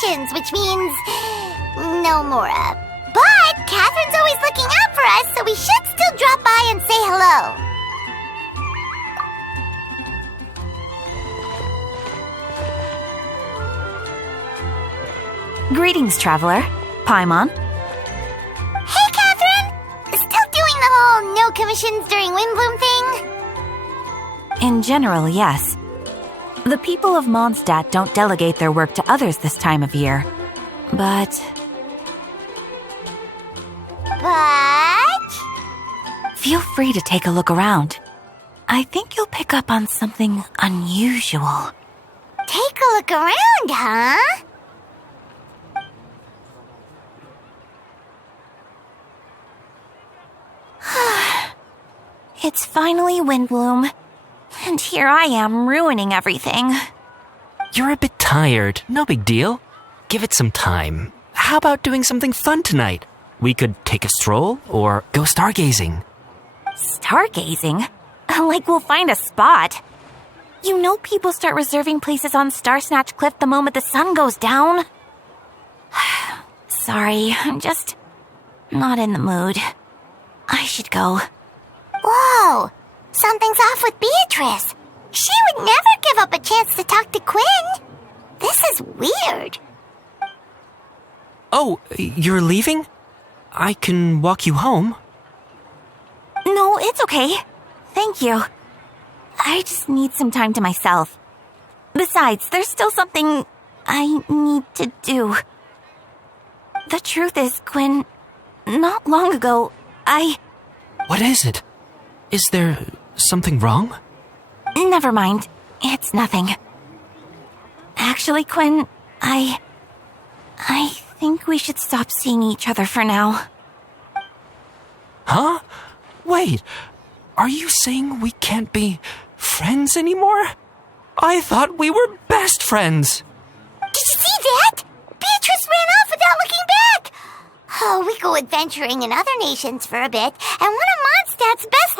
commissions, which means no Mora. But Catherine's always looking out for us, so we should still drop by and say hello. Greetings, traveler. Paimon. Hey, Catherine! Still doing the whole no commissions during Windbloom thing? In general, yes. The people of Mondstadt don't delegate their work to others this time of year. But... feel free to take a look around. I think you'll pick up on something unusual. Take a look around, huh? It's finally Windbloom. And here I am ruining everything. You're a bit tired. No big deal. Give it some time. How about doing something fun tonight? We could take a stroll or go stargazing. Stargazing? Like we'll find a spot. You know people start reserving places on Starsnatch Cliff the moment the sun goes down. Sorry, I'm just not in the mood. I should go. Whoa! Something's off with Beatrice. She would never give up a chance to talk to Quinn. This is weird. Oh, you're leaving? I can walk you home. No, it's okay. Thank you. I just need some time to myself. Besides, there's still something I need to do. The truth is, Quinn, not long ago, What is it? Is there something wrong? Never mind. It's nothing. Actually, Quinn, I think we should stop seeing each other for now. Huh? Wait, are you saying we can't be friends anymore? I thought we were best friends. Did you see that? Beatrice ran off without looking back. Oh, we go adventuring in other nations for a bit, and one of Mondstadt's best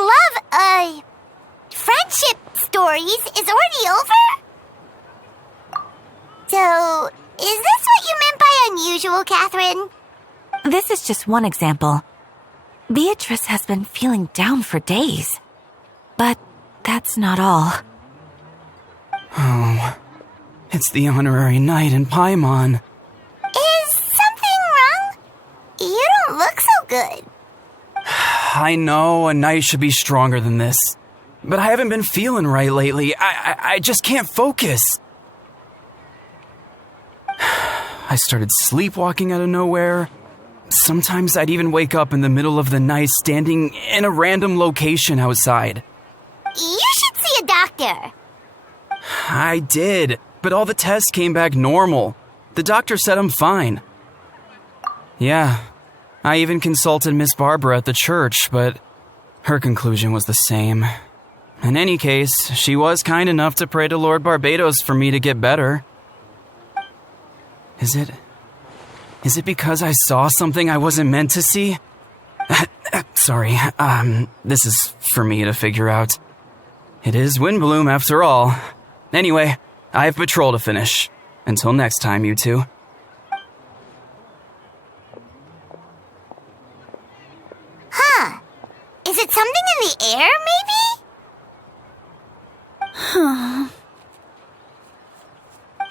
friendship stories is already over? So, is this what you meant by unusual, Catherine? This is just one example. Beatrice has been feeling down for days. But that's not all. Oh, it's the honorary knight in Paimon. Is something wrong? You don't look so good. I know a knight should be stronger than this, but I haven't been feeling right lately. I just can't focus. I started sleepwalking out of nowhere. Sometimes I'd even wake up in the middle of the night standing in a random location outside. You should see a doctor. I did, but all the tests came back normal. The doctor said I'm fine. Yeah, I even consulted Miss Barbara at the church, but her conclusion was the same. In any case, she was kind enough to pray to Lord Barbatos for me to get better. Is it because I saw something I wasn't meant to see? Sorry, this is for me to figure out. It is Windbloom after all. Anyway, I have patrol to finish. Until next time, you two. Huh. Is it something in the air, maybe?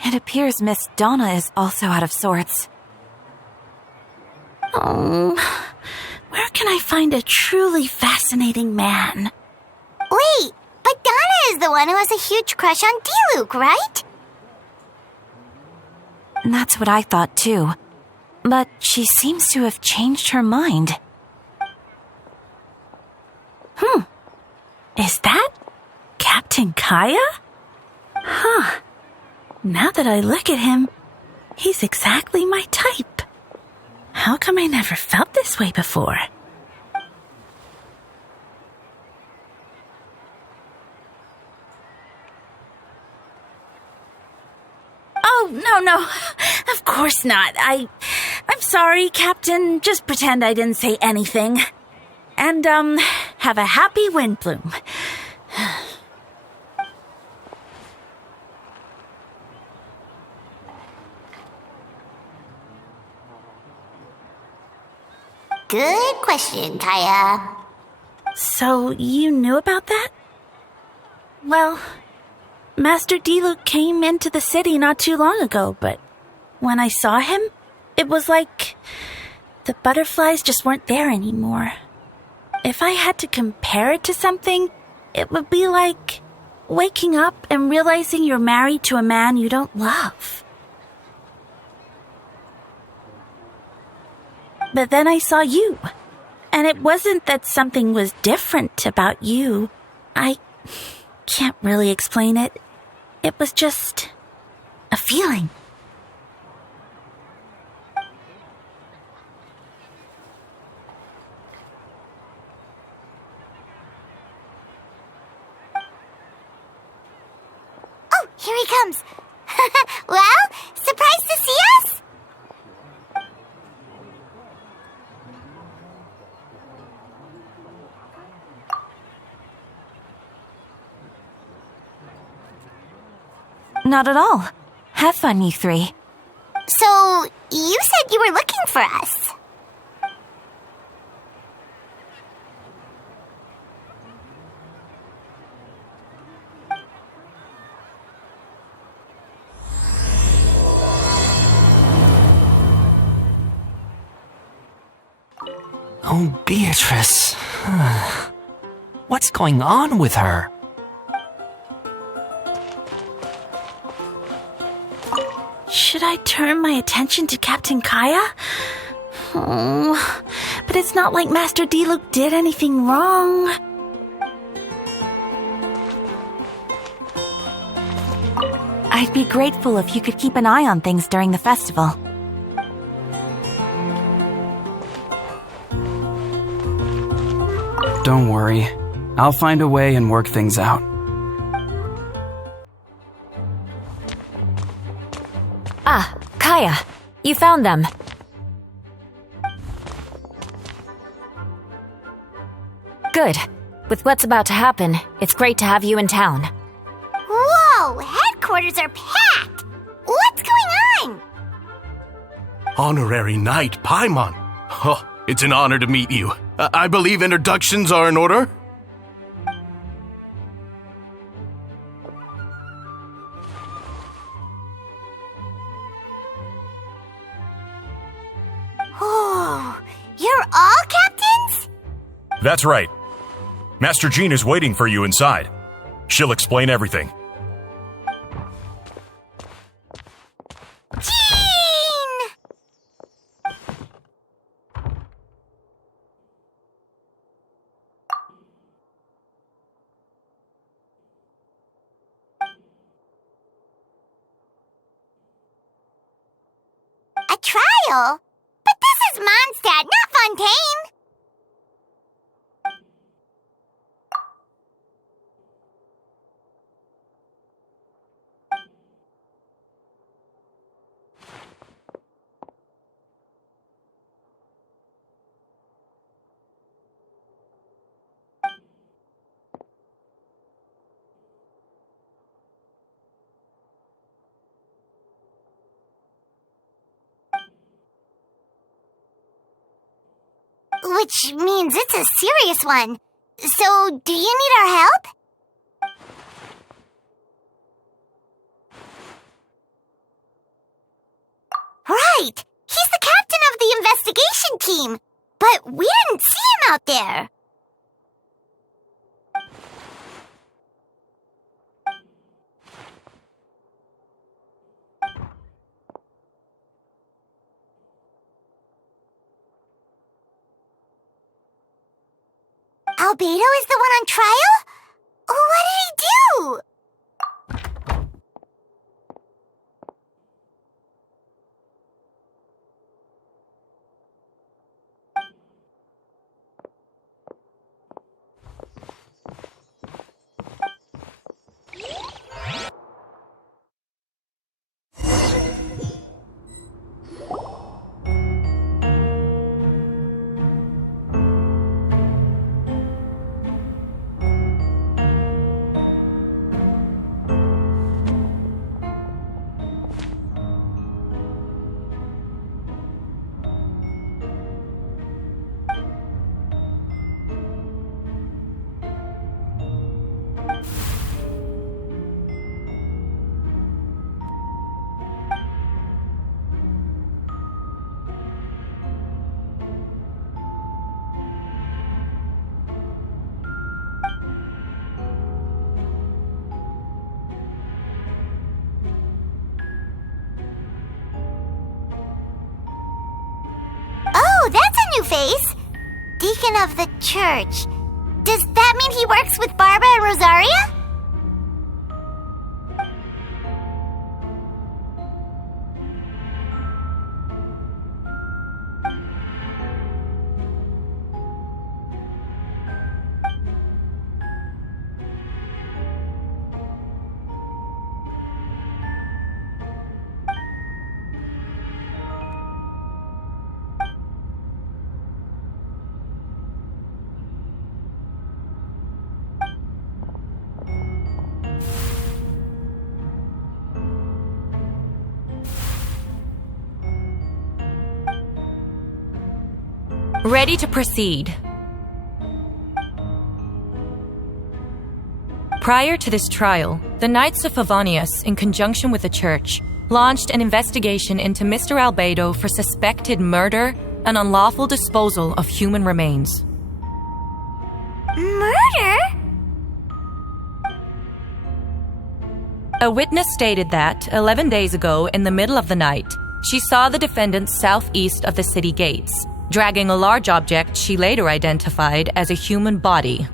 It appears Miss Donna is also out of sorts. Oh, where can I find a truly fascinating man? Wait, but Donna is the one who has a huge crush on Diluc, right? That's what I thought too. But she seems to have changed her mind. Is that Captain Kaya? Huh. Now that I look at him, he's exactly my type. How come I never felt this way before? Oh, no. Of course not. I'm sorry, Captain. Just pretend I didn't say anything. And, have a happy Windbloom. Good question, Kaya. So you knew about that? Well, Master Diluc came into the city not too long ago, but when I saw him, it was like the butterflies just weren't there anymore. If I had to compare it to something, it would be like waking up and realizing you're married to a man you don't love. But then I saw you, and it wasn't that something was different about you. I can't really explain it. It was just a feeling. Oh, here he comes. Well, surprised to see us? Not at all. Have fun, you three. So, you said you were looking for us. Oh, Beatrice. What's going on with her? Should I turn my attention to Captain Kaya? Oh, but it's not like Master Diluc did anything wrong. I'd be grateful if you could keep an eye on things during the festival. Don't worry. I'll find a way and work things out. Ah, Kaya, you found them. Good. With what's about to happen, it's great to have you in town. Whoa, headquarters are packed. What's going on? Honorary Knight Paimon. Oh, it's an honor to meet you. I believe introductions are in order? Oh, you're all captains? That's right. Master Jean is waiting for you inside. She'll explain everything. Jean! A trial? But this is Mondstadt, not Fontaine! Which means it's a serious one. So, do you need our help? Right! He's the captain of the investigation team! But we didn't see him out there! Albedo is the one on trial? What did he do? Oh, that's a new face. Deacon of the church. Does that mean he works with Barbara and Rosaria? Ready to proceed. Prior to this trial, the Knights of Favonius, in conjunction with the church, launched an investigation into Mr. Albedo for suspected murder and unlawful disposal of human remains. Murder? A witness stated that, 11 days ago, in the middle of the night, she saw the defendant southeast of the city gates, dragging a large object she later identified as a human body.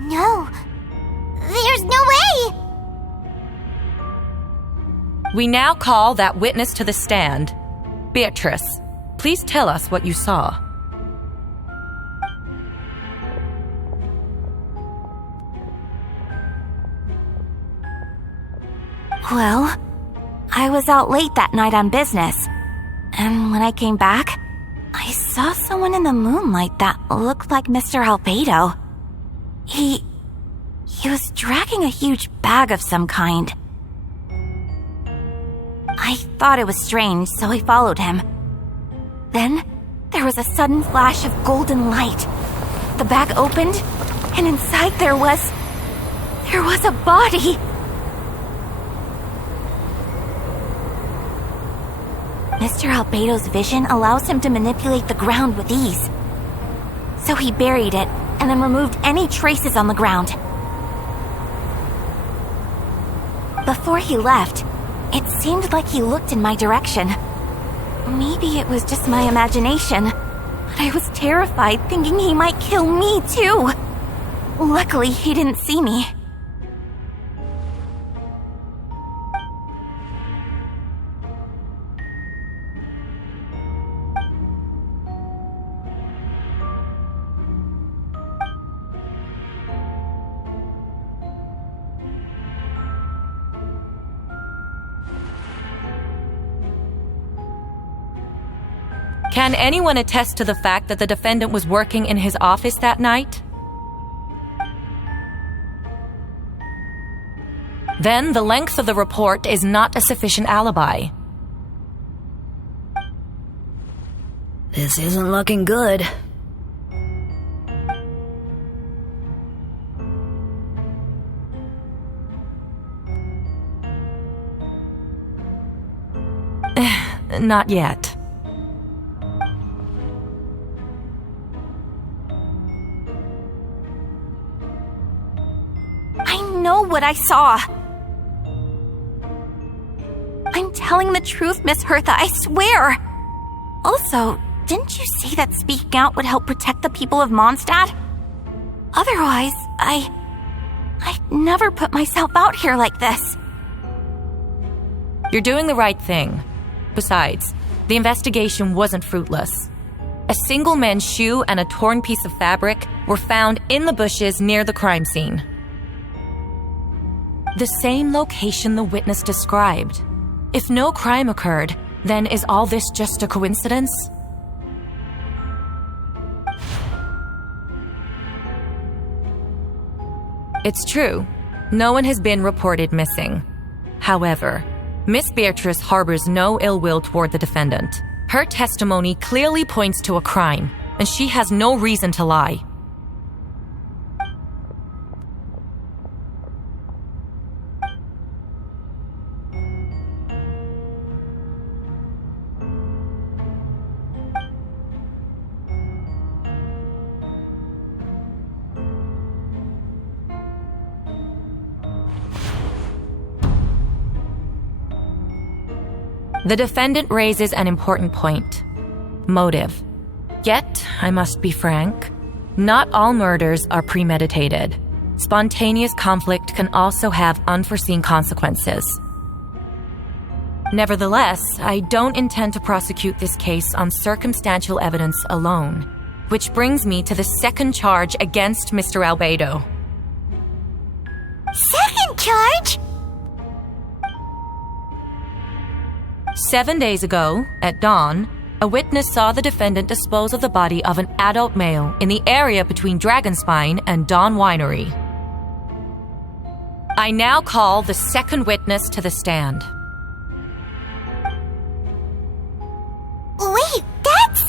No. There's no way! We now call that witness to the stand. Beatrice, please tell us what you saw. Well, I was out late that night on business, and when I came back, I saw someone in the moonlight that looked like Mr. Albedo. He was dragging a huge bag of some kind. I thought it was strange, so I followed him. Then, there was a sudden flash of golden light. The bag opened, and inside there was a body. Mr. Albedo's vision allows him to manipulate the ground with ease. So he buried it and then removed any traces on the ground. Before he left, it seemed like he looked in my direction. Maybe it was just my imagination, but I was terrified thinking he might kill me too. Luckily, he didn't see me. Can anyone attest to the fact that the defendant was working in his office that night? Then the length of the report is not a sufficient alibi. This isn't looking good. Not yet. I know what I saw. I'm telling the truth, Miss Hertha, I swear. Also, didn't you say that speaking out would help protect the people of Mondstadt? Otherwise, I'd never put myself out here like this. You're doing the right thing. Besides, the investigation wasn't fruitless. A single man's shoe and a torn piece of fabric were found in the bushes near the crime scene. The same location the witness described. If no crime occurred, then is all this just a coincidence? It's true. No one has been reported missing. However, Miss Beatrice harbors no ill will toward the defendant. Her testimony clearly points to a crime, and she has no reason to lie. The defendant raises an important point: motive. Yet, I must be frank, not all murders are premeditated. Spontaneous conflict can also have unforeseen consequences. Nevertheless, I don't intend to prosecute this case on circumstantial evidence alone, which brings me to the second charge against Mr. Albedo. Second charge? 7 days ago, at dawn, a witness saw the defendant dispose of the body of an adult male in the area between Dragonspine and Dawn Winery. I now call the second witness to the stand. Wait, that's...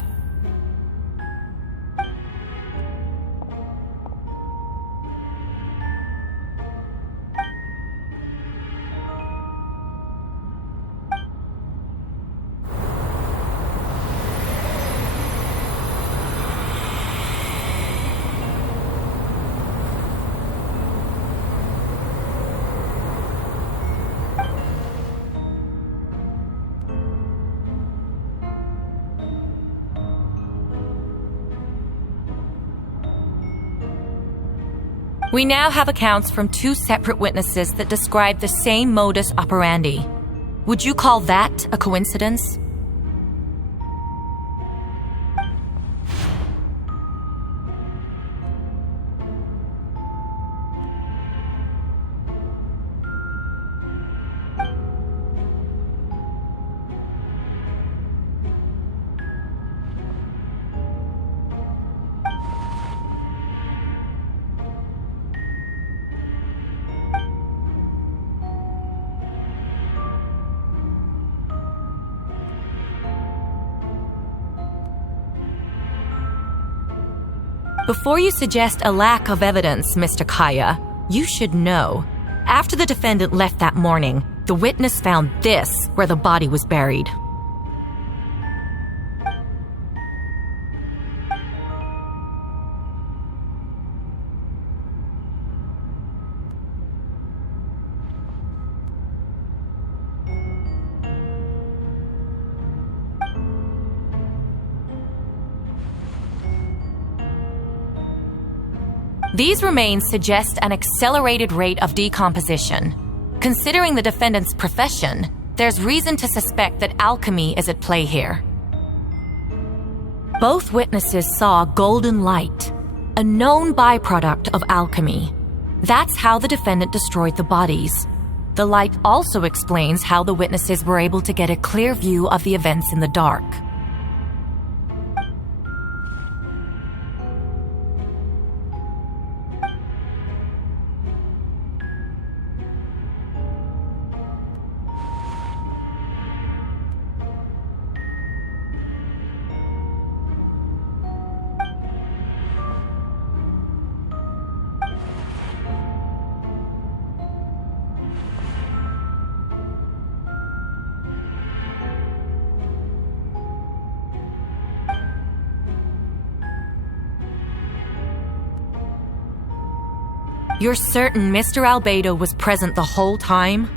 We now have accounts from two separate witnesses that describe the same modus operandi. Would you call that a coincidence? Before you suggest a lack of evidence, Mr. Kaya, you should know. After the defendant left that morning, the witness found this where the body was buried. These remains suggest an accelerated rate of decomposition. Considering the defendant's profession, there's reason to suspect that alchemy is at play here. Both witnesses saw golden light, a known byproduct of alchemy. That's how the defendant destroyed the bodies. The light also explains how the witnesses were able to get a clear view of the events in the dark. You're certain Mr. Albedo was present the whole time?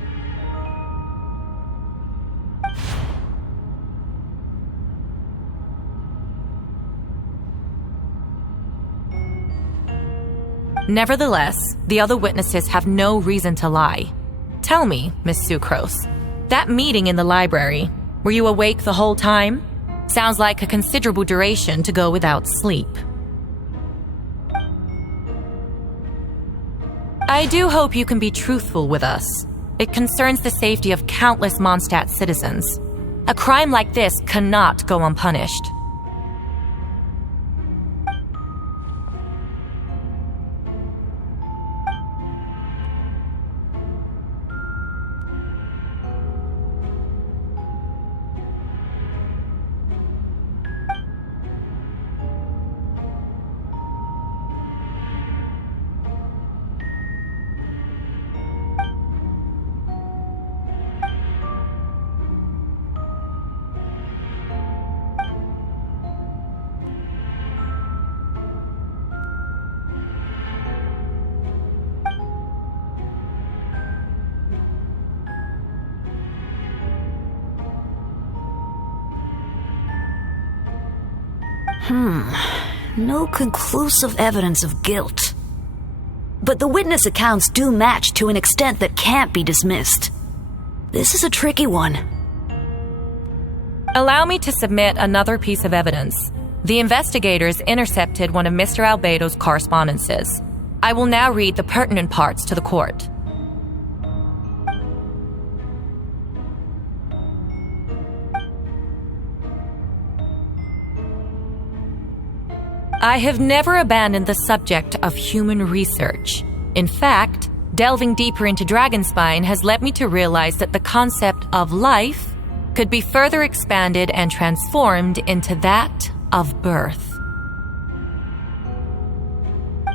Nevertheless, the other witnesses have no reason to lie. Tell me, Miss Sucrose, that meeting in the library, were you awake the whole time? Sounds like a considerable duration to go without sleep. I do hope you can be truthful with us. It concerns the safety of countless Mondstadt citizens. A crime like this cannot go unpunished. No conclusive evidence of guilt. But the witness accounts do match to an extent that can't be dismissed. This is a tricky one. Allow me to submit another piece of evidence. The investigators intercepted one of Mr. Albedo's correspondences. I will now read the pertinent parts to the court. I have never abandoned the subject of human research. In fact, delving deeper into Dragonspine has led me to realize that the concept of life could be further expanded and transformed into that of birth.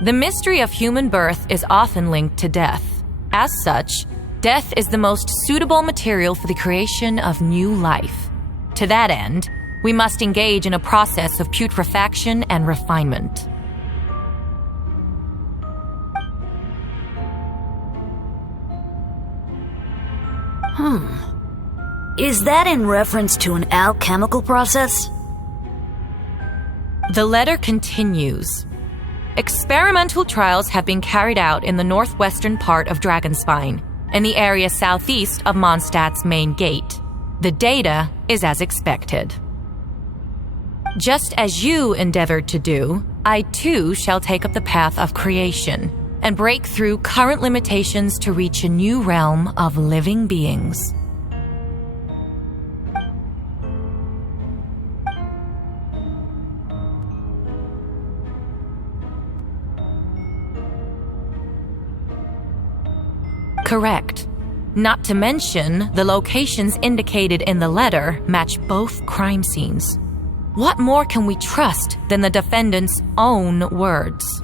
The mystery of human birth is often linked to death. As such, death is the most suitable material for the creation of new life. To that end, we must engage in a process of putrefaction and refinement. Is that in reference to an alchemical process? The letter continues. Experimental trials have been carried out in the northwestern part of Dragonspine, in the area southeast of Mondstadt's main gate. The data is as expected. Just as you endeavored to do, I too shall take up the path of creation and break through current limitations to reach a new realm of living beings. Correct. Not to mention, the locations indicated in the letter match both crime scenes. What more can we trust than the defendant's own words?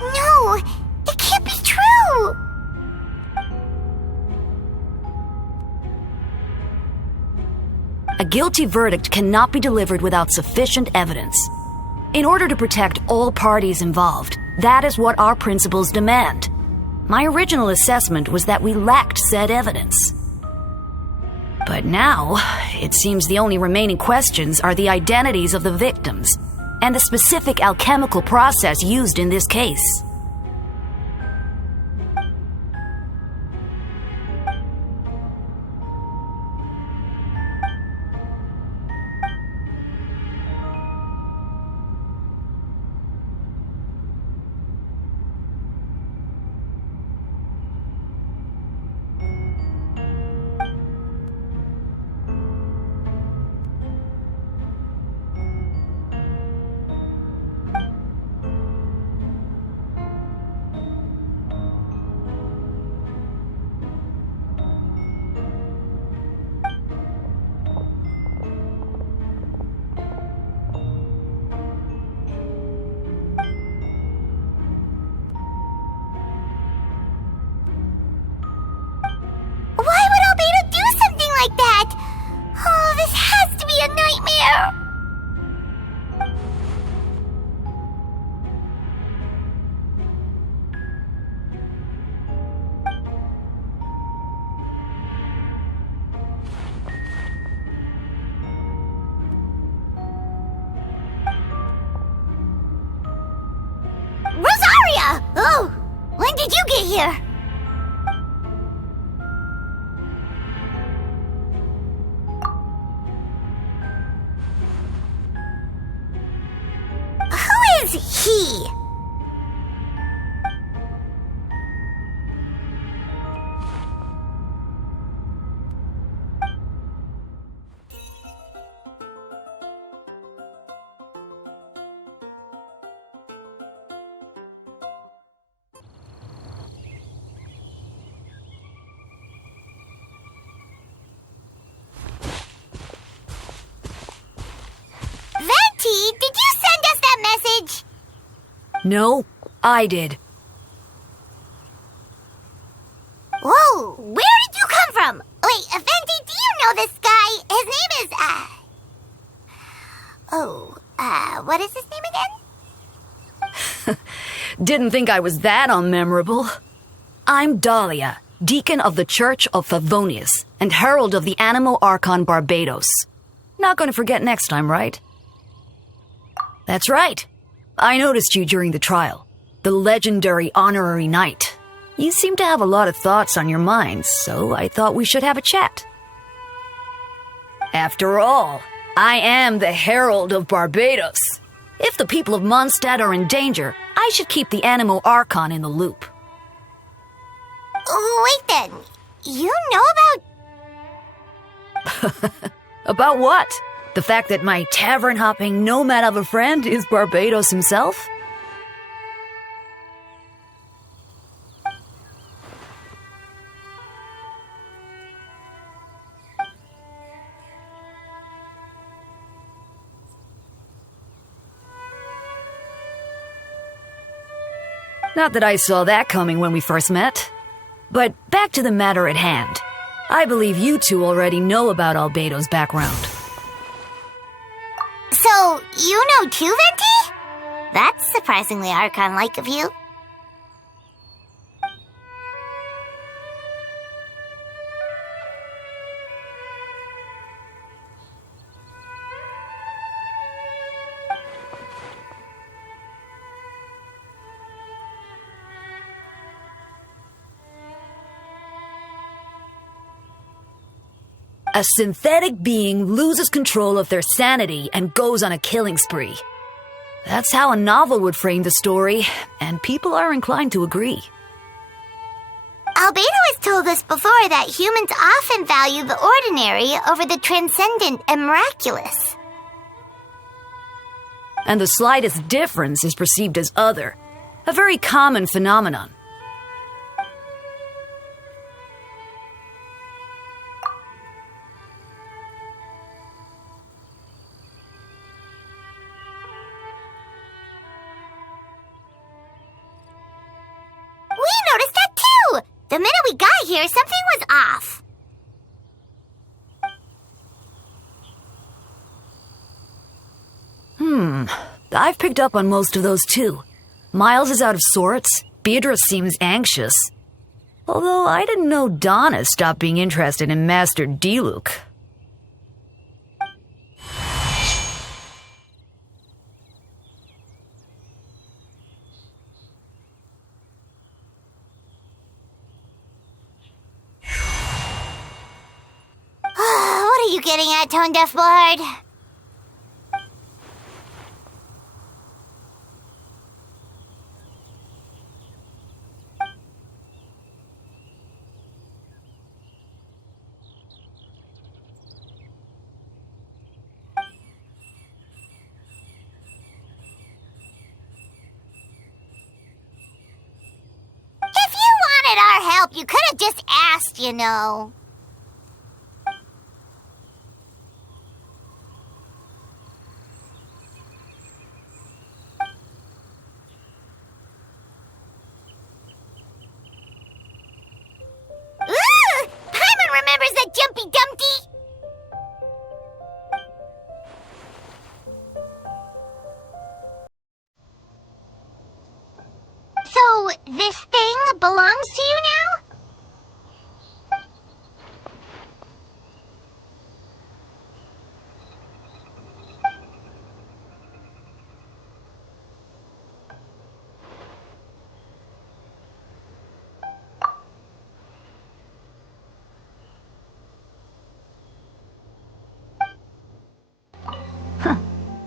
No, it can't be true. A guilty verdict cannot be delivered without sufficient evidence. In order to protect all parties involved, that is what our principles demand. My original assessment was that we lacked said evidence. But now, it seems the only remaining questions are the identities of the victims and the specific alchemical process used in this case. Like that. Oh, this has to be a nightmare. Rosaria! Oh, when did you get here? He. Venti, did you send us that message? No, I did. Whoa, where did you come from? Wait, Venti, do you know this guy? His name is, what is his name again? Didn't think I was that unmemorable. I'm Dahlia, Deacon of the Church of Favonius and Herald of the Animo Archon Barbados. Not gonna forget next time, right? That's right. I noticed you during the trial. The legendary honorary knight. You seem to have a lot of thoughts on your mind, so I thought we should have a chat. After all, I am the Herald of Barbados. If the people of Mondstadt are in danger, I should keep the Animo Archon in the loop. Wait then, you know about... About what? The fact that my tavern-hopping nomad of a friend is Barbados himself? Not that I saw that coming when we first met. But back to the matter at hand. I believe you two already know about Albedo's background. So, you know too, Venti? That's surprisingly Archon-like of you. A synthetic being loses control of their sanity and goes on a killing spree. That's how a novel would frame the story, and people are inclined to agree. Albedo has told us before that humans often value the ordinary over the transcendent and miraculous. And the slightest difference is perceived as other, a very common phenomenon. The minute we got here, something was off. I've picked up on most of those too. Miles is out of sorts. Beatrice seems anxious. Although I didn't know Donna stopped being interested in Master Diluc. What are you getting at, Tone Deaf Bard? If you wanted our help, you could have just asked, you know. Paimon remembers that Jumpy Dumpty! So, this thing belongs to you now?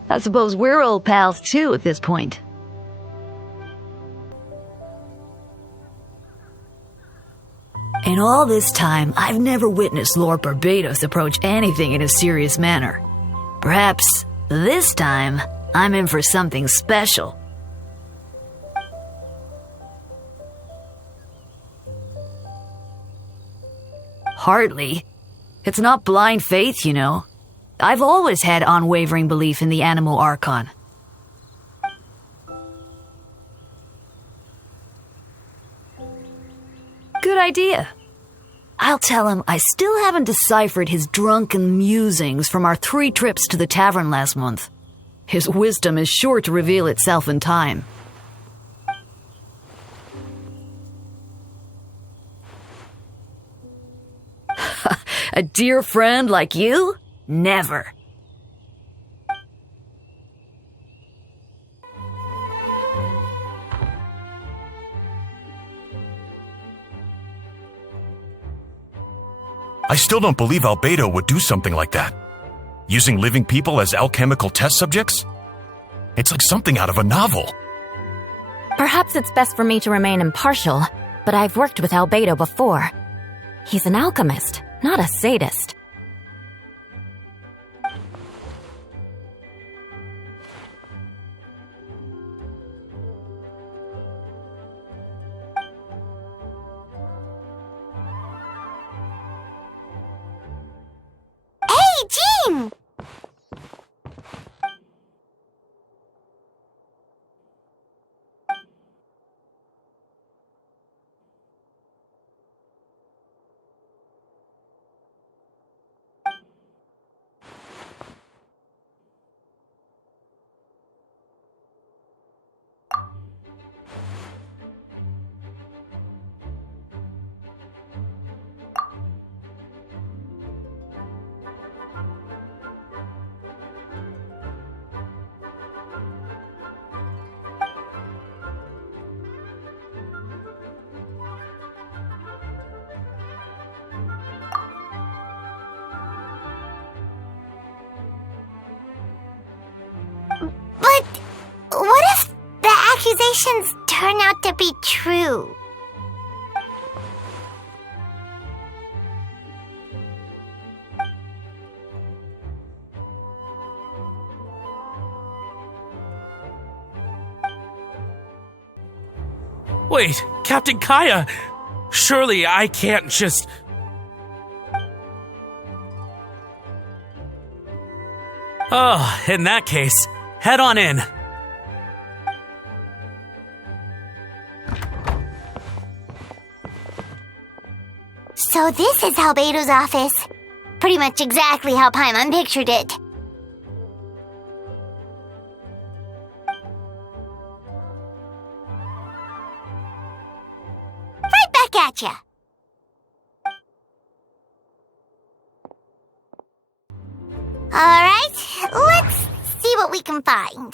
I suppose we're old pals too at this point. In all this time, I've never witnessed Lord Barbados approach anything in a serious manner. Perhaps this time, I'm in for something special. Hardly. It's not blind faith, you know. I've always had unwavering belief in the Animo Archon. Good idea. I'll tell him I still haven't deciphered his drunken musings from our 3 trips to the tavern last month. His wisdom is sure to reveal itself in time. A dear friend like you? Never. I still don't believe Albedo would do something like that. Using living people as alchemical test subjects? It's like something out of a novel. Perhaps it's best for me to remain impartial, but I've worked with Albedo before. He's an alchemist, not a sadist. Hey, Jean! But what if the accusations turn out to be true? Wait, Captain Kaya! Surely I can't just... Oh, in that case, head on in. So this is Albedo's office. Pretty much exactly how Paimon pictured it. Right back at ya. Alright, let's see what we can find.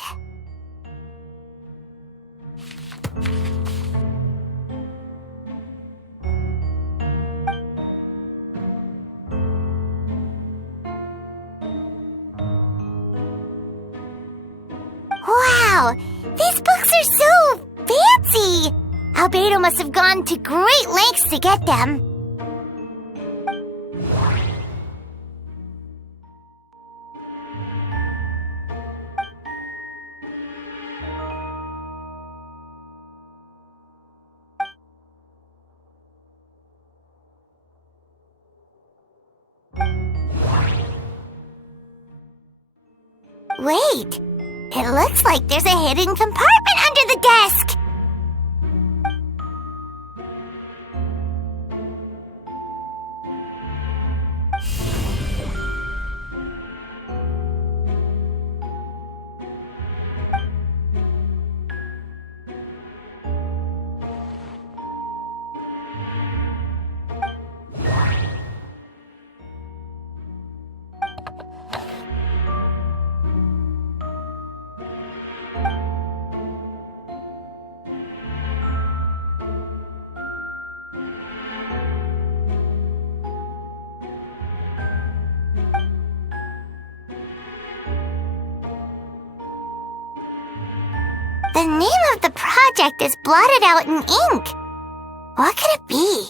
Wow, these books are so fancy! Albedo must have gone to great lengths to get them. Wait, it looks like there's a hidden compartment under the desk. The name of the project is blotted out in ink. What could it be?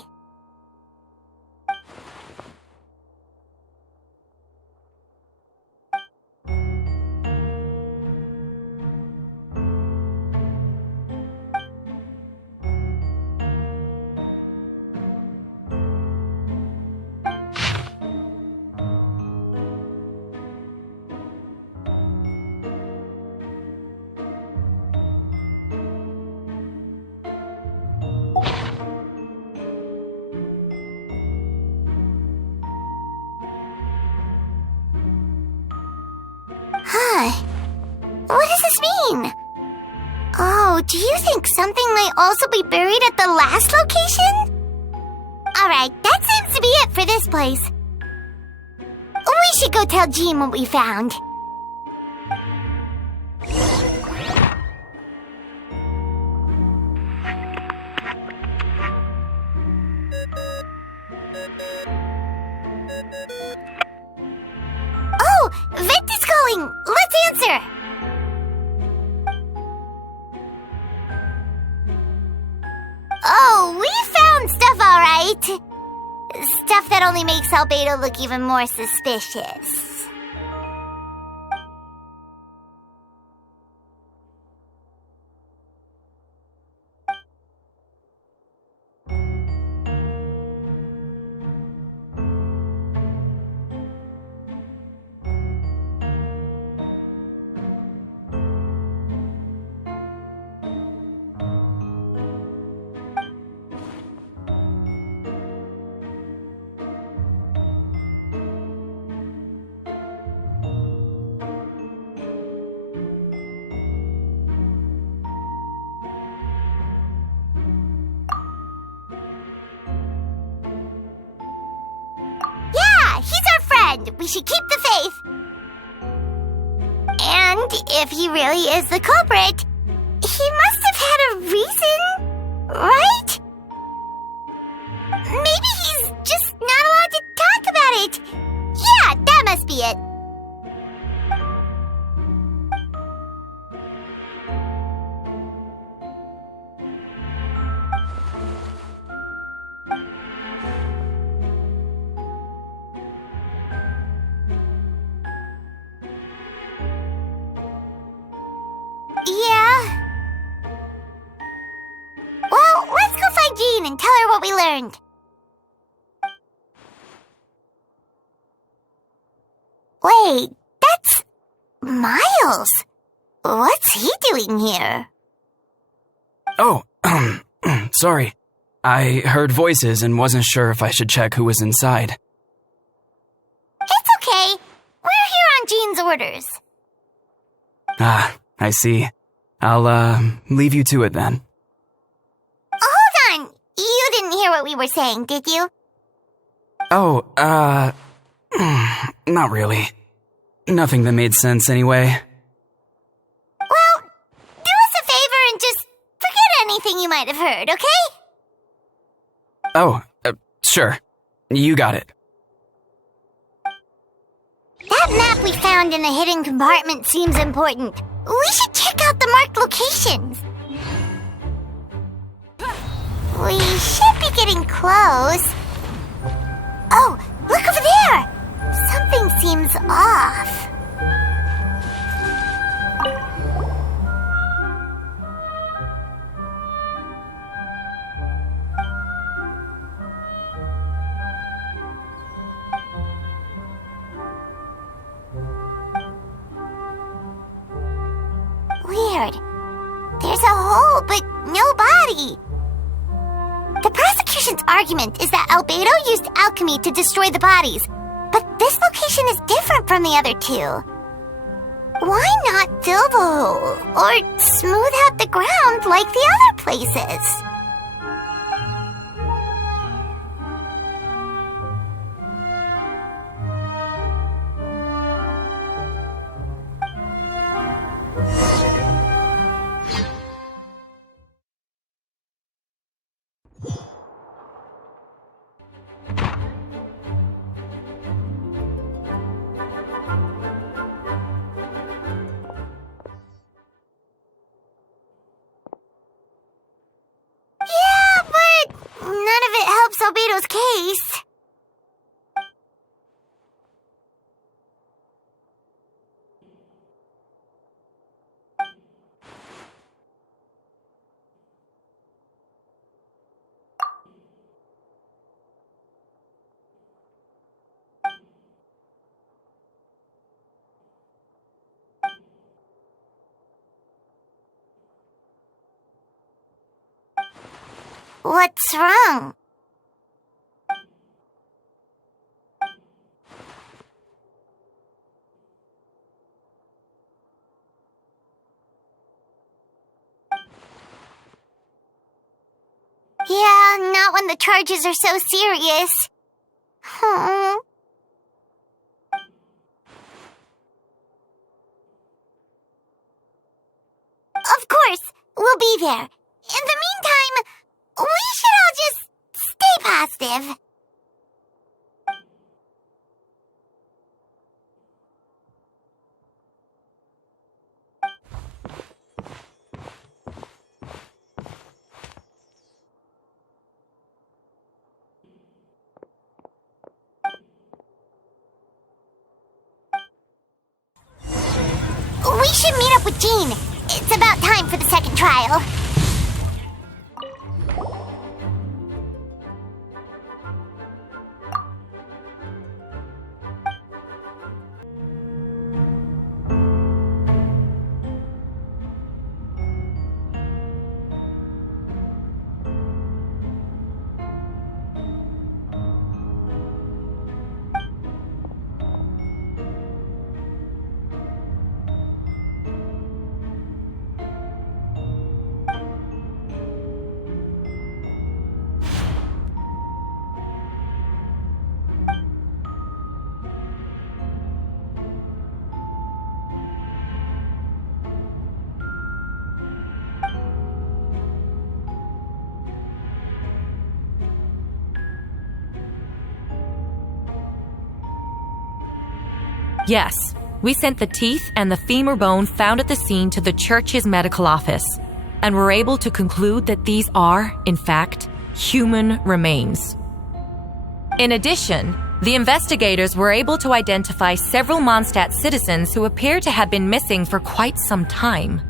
Huh. What does this mean? Oh, do you think something might also be buried at the last location? Alright, that seems to be it for this place. We should go tell Jean what we found. that only makes Albedo look even more suspicious. We should keep the faith. And if he really is the culprit, he must have had a reason, right? Maybe he's just not allowed to talk about it. Yeah, that must be it. And tell her what we learned. Wait, that's Miles. What's he doing here? Oh, sorry. I heard voices and wasn't sure if I should check who was inside. It's okay. We're here on Jean's orders. Ah, I see. I'll, leave you to it then. Hold on! You didn't hear what we were saying, did you? Oh, not really. Nothing that made sense anyway. Well, do us a favor and just forget anything you might have heard, okay? Oh, sure. You got it. That map we found in the hidden compartment seems important. We should check out the marked locations. We should be getting close. Oh, look over there! Something seems off. Weird. There's a hole, but no body. The prosecution's argument is that Albedo used alchemy to destroy the bodies, but this location is different from the other two. Why not fill the hole, or smooth out the ground like the other places? Yeah, but none of it helps Albedo's case. What's wrong? Yeah, not when the charges are so serious. Hmm. Of course, we'll be there. In the meantime, we should all just stay positive. with Jean. It's about time for the second trial. Yes, we sent the teeth and the femur bone found at the scene to the church's medical office, and were able to conclude that these are, in fact, human remains. In addition, the investigators were able to identify several Mondstadt citizens who appear to have been missing for quite some time.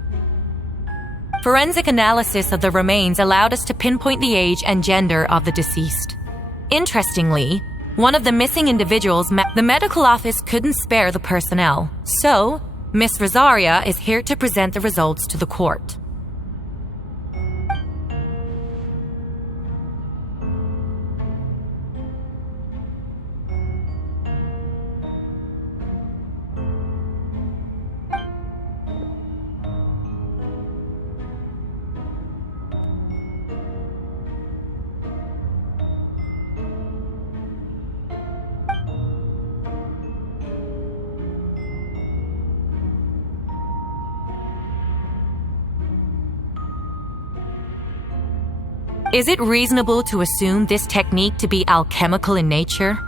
Forensic analysis of the remains allowed us to pinpoint the age and gender of the deceased. Interestingly, one of the missing individuals, the medical office couldn't spare the personnel, so Miss Rosaria is here to present the results to the court. Is it reasonable to assume this technique to be alchemical in nature?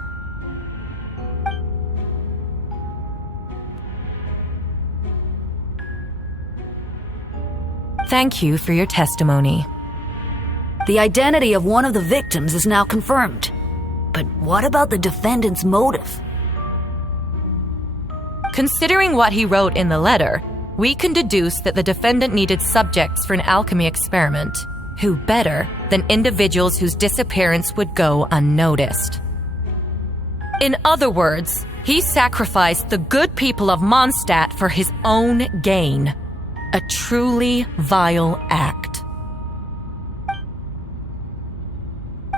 Thank you for your testimony. The identity of one of the victims is now confirmed. But what about the defendant's motive? Considering what he wrote in the letter, we can deduce that the defendant needed subjects for an alchemy experiment. Who better than individuals whose disappearance would go unnoticed? In other words, he sacrificed the good people of Mondstadt for his own gain. A truly vile act.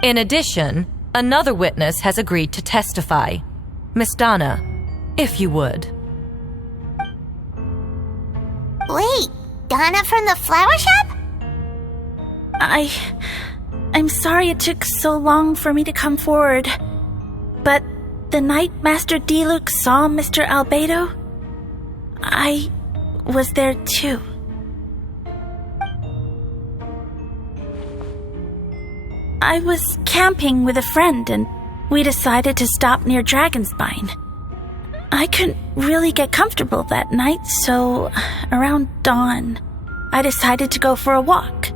In addition, another witness has agreed to testify. Miss Donna, if you would. Wait, Donna from the flower shop? I'm sorry it took so long for me to come forward. But the night Master Diluc saw Mr. Albedo, I was there too. I was camping with a friend and we decided to stop near Dragonspine. I couldn't really get comfortable that night, so around dawn, I decided to go for a walk.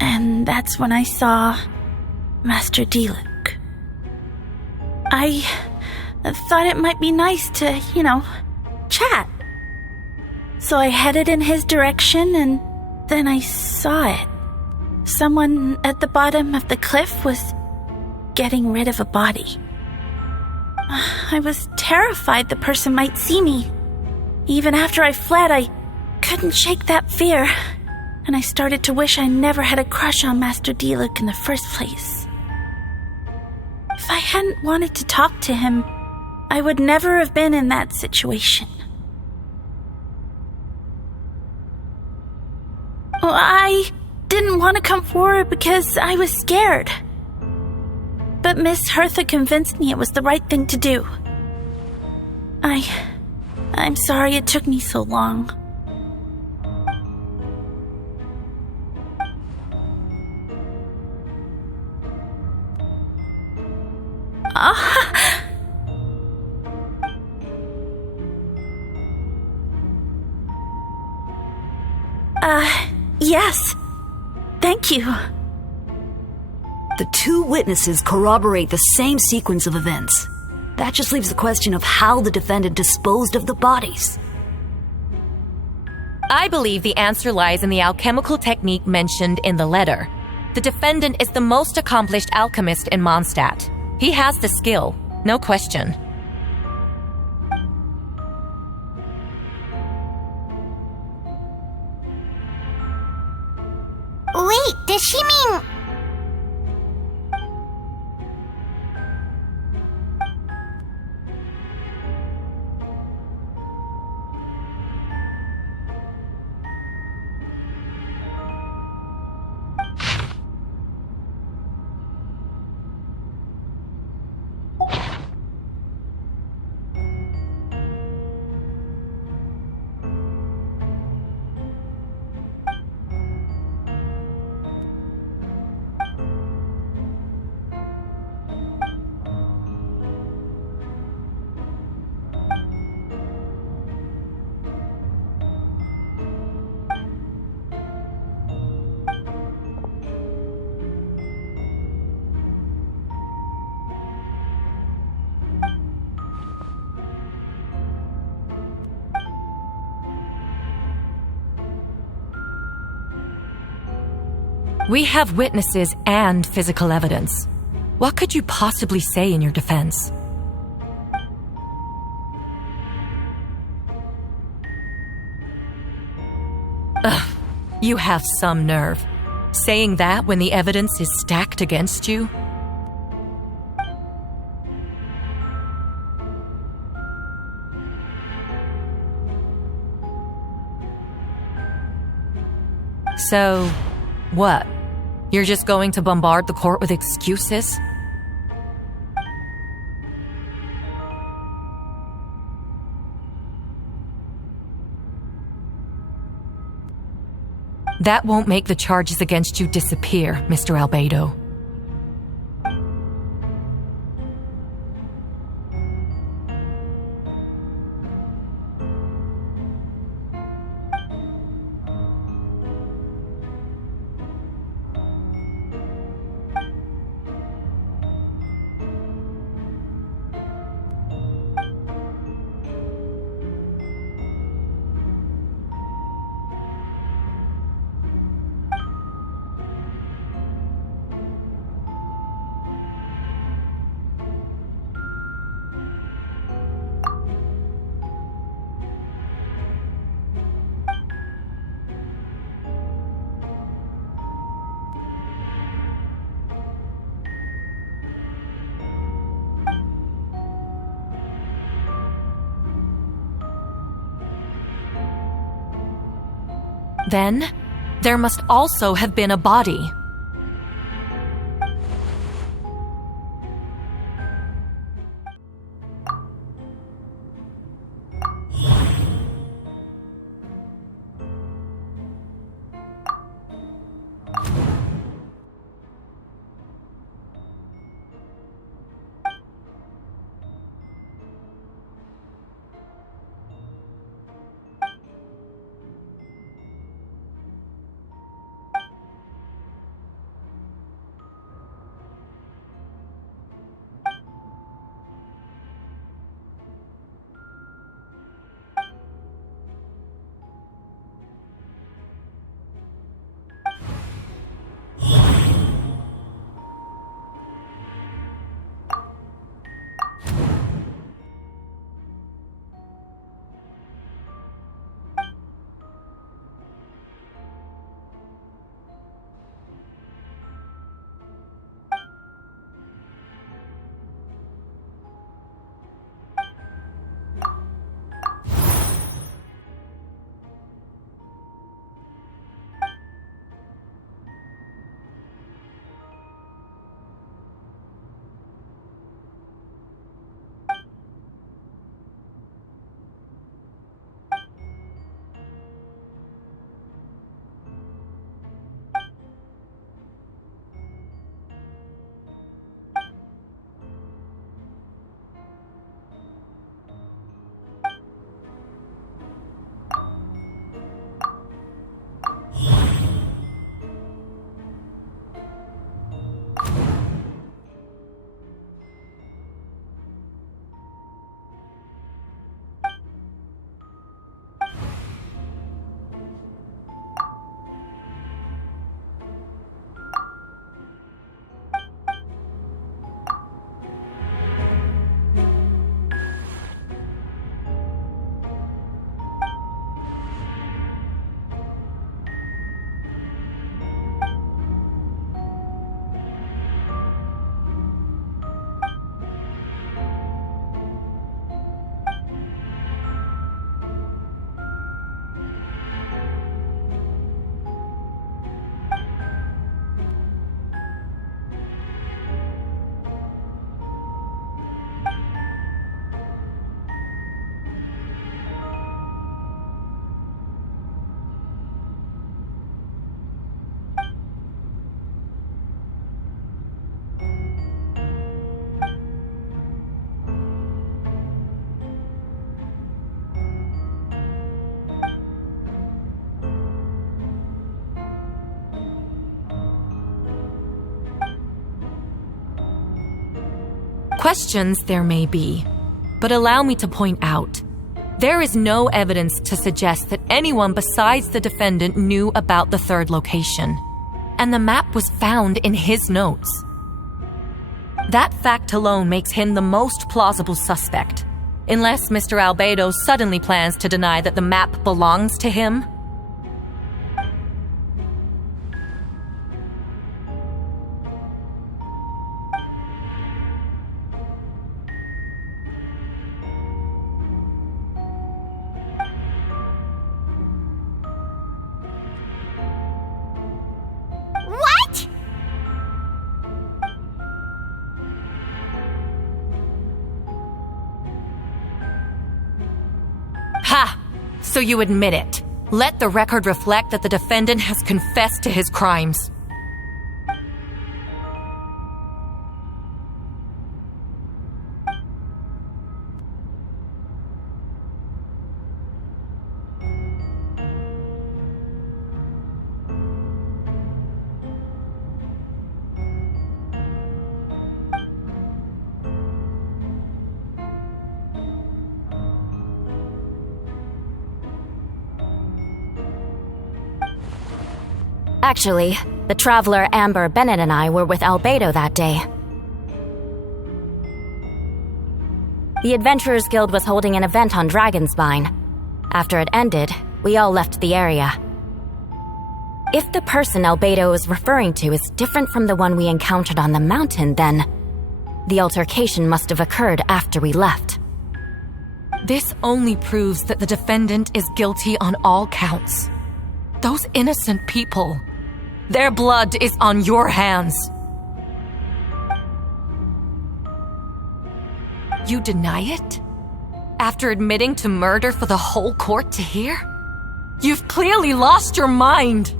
And that's when I saw Master Diluc. I thought it might be nice to, chat. So I headed in his direction and then I saw it. Someone at the bottom of the cliff was getting rid of a body. I was terrified the person might see me. Even after I fled, I couldn't shake that fear. And I started to wish I never had a crush on Master Diluc in the first place. If I hadn't wanted to talk to him, I would never have been in that situation. Well, I didn't want to come forward because I was scared. But Miss Hertha convinced me it was the right thing to do. I'm sorry it took me so long. Yes. Thank you. The two witnesses corroborate the same sequence of events. That just leaves the question of how the defendant disposed of the bodies. I believe the answer lies in the alchemical technique mentioned in the letter. The defendant is the most accomplished alchemist in Mondstadt. He has the skill, no question. Wait, does she mean... We have witnesses and physical evidence. What could you possibly say in your defense? Ugh, you have some nerve. Saying that when the evidence is stacked against you? So, what? You're just going to bombard the court with excuses? That won't make the charges against you disappear, Mr. Albedo. Then, there must also have been a body. Questions there may be, but allow me to point out, there is no evidence to suggest that anyone besides the defendant knew about the third location, and the map was found in his notes. That fact alone makes him the most plausible suspect, unless Mr. Albedo suddenly plans to deny that the map belongs to him. What? Ha! So you admit it. Let the record reflect that the defendant has confessed to his crimes. Actually, the traveler Amber Bennett and I were with Albedo that day. The Adventurers Guild was holding an event on Dragonspine. After it ended, we all left the area. If the person Albedo is referring to is different from the one we encountered on the mountain, then the altercation must have occurred after we left. This only proves that the defendant is guilty on all counts. Those innocent people, their blood is on your hands. You deny it? After admitting to murder for the whole court to hear? You've clearly lost your mind.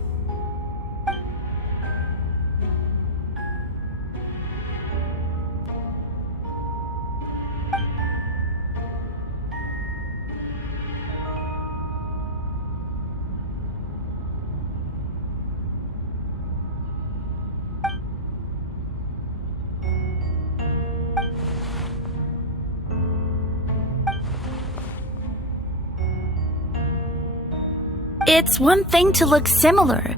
It's one thing to look similar,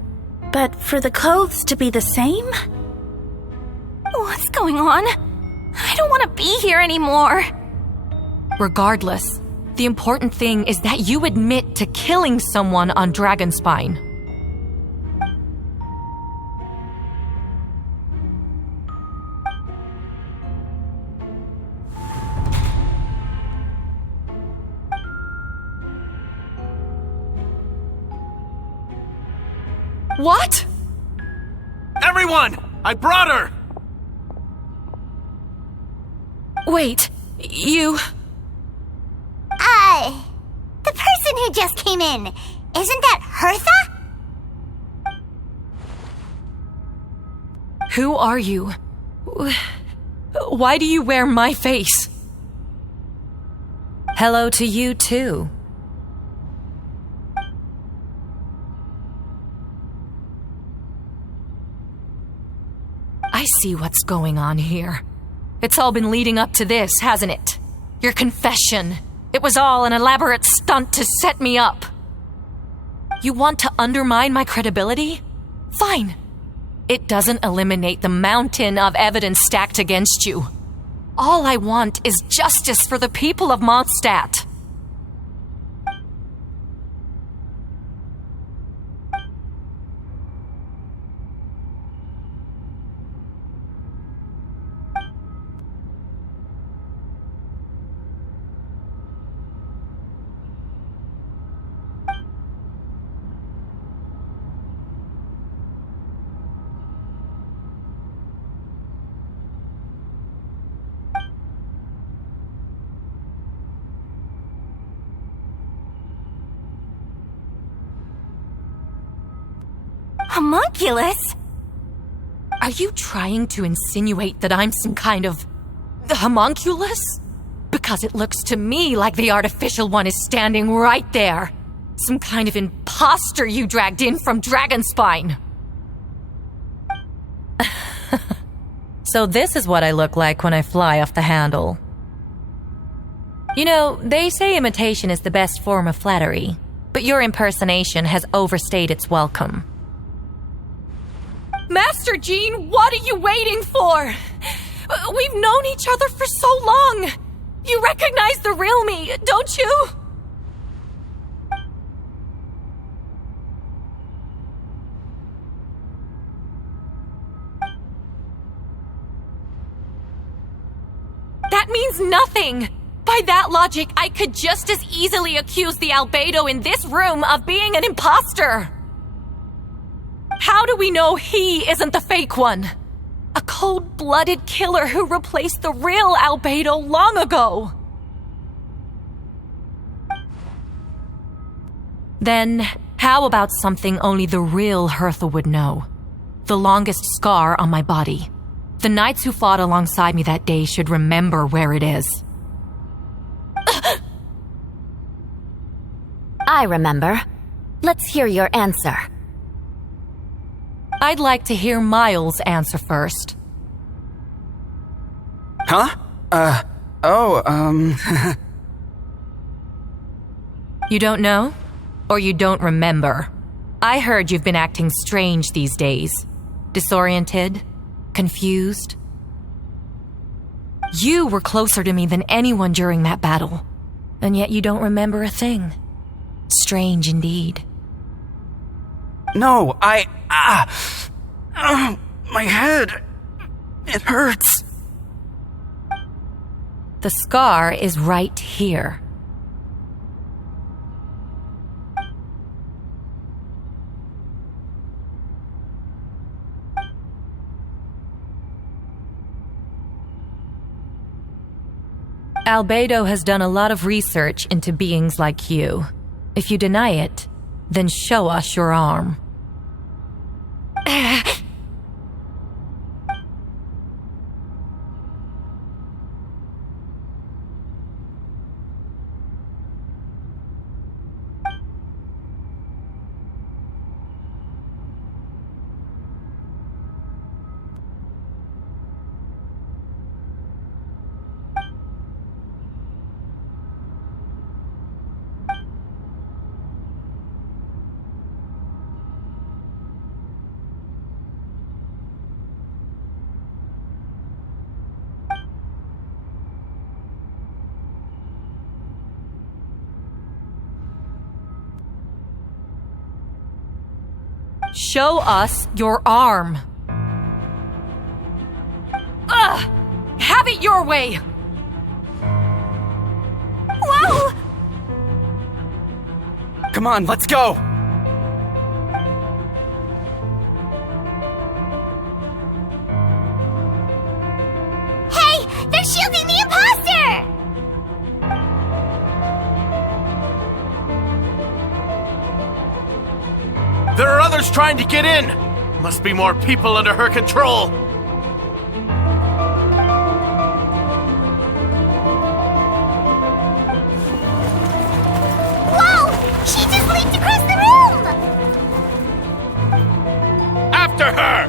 but for the clothes to be the same? What's going on? I don't want to be here anymore. Regardless, the important thing is that you admit to killing someone on Dragonspine. What? Everyone! I brought her! Wait, you... The person who just came in, isn't that Hertha? Who are you? Why do you wear my face? Hello to you too. I see what's going on here. It's all been leading up to this, hasn't it? Your confession. It was all an elaborate stunt to set me up. You want to undermine my credibility? Fine. It doesn't eliminate the mountain of evidence stacked against you. All I want is justice for the people of Mondstadt. Homunculus? Are you trying to insinuate that I'm some kind of homunculus? Because it looks to me like the artificial one is standing right there. Some kind of imposter you dragged in from Dragonspine. So this is what I look like when I fly off the handle. You know, they say imitation is the best form of flattery, but your impersonation has overstayed its welcome. Master Jean, what are you waiting for? We've known each other for so long. You recognize the real me, don't you? That means nothing. By that logic, I could just as easily accuse the albedo in this room of being an imposter. How do we know he isn't the fake one? A cold-blooded killer who replaced the real albedo long ago. Then, how about something only the real Hertha would know? The longest scar on my body. The knights who fought alongside me that day should remember where it is. I remember. Let's hear your answer. I'd like to hear Miles' answer first. Huh? You don't know? Or you don't remember? I heard you've been acting strange these days. Disoriented? Confused? You were closer to me than anyone during that battle. And yet you don't remember a thing. Strange indeed. No, my head. It hurts. The scar is right here. Albedo has done a lot of research into beings like you. If you deny it, then show us your arm. Show us your arm. Ugh! Have it your way! Whoa! Come on, let's go! Hey! They're shielding the imposter! There are others trying to get in! Must be more people under her control! Whoa! She just leaped across the room! After her!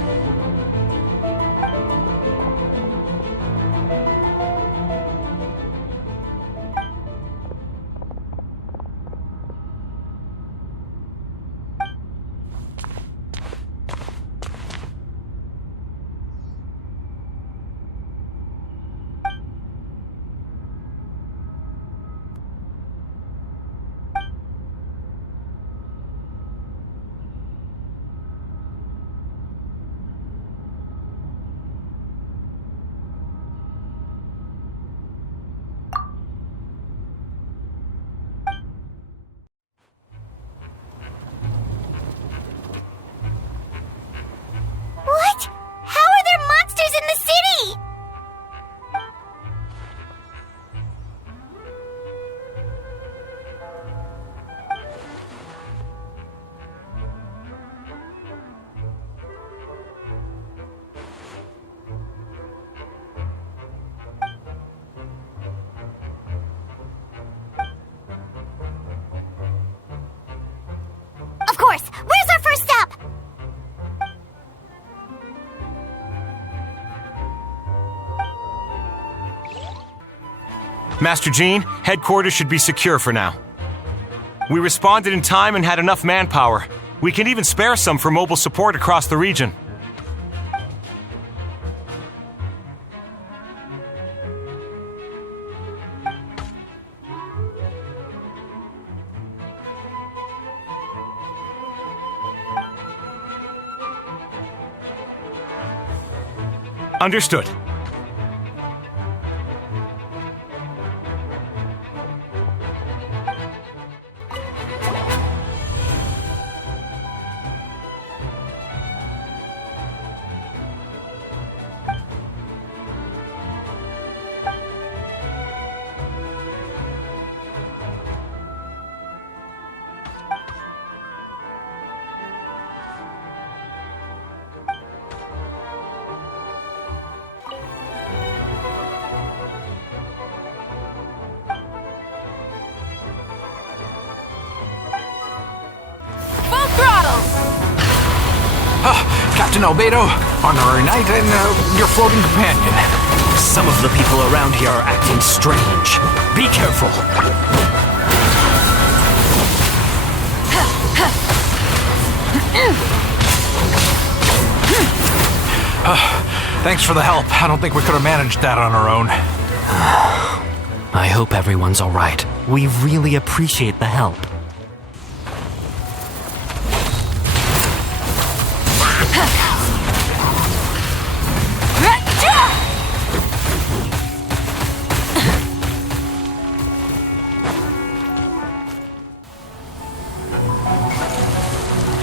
Master Jean, headquarters should be secure for now. We responded in time and had enough manpower. We can even spare some for mobile support across the region. Understood. Captain Albedo, Honorary Knight, and your floating companion. Some of the people around here are acting strange. Be careful. Thanks for the help. I don't think we could have managed that on our own. I hope everyone's all right. We really appreciate the help.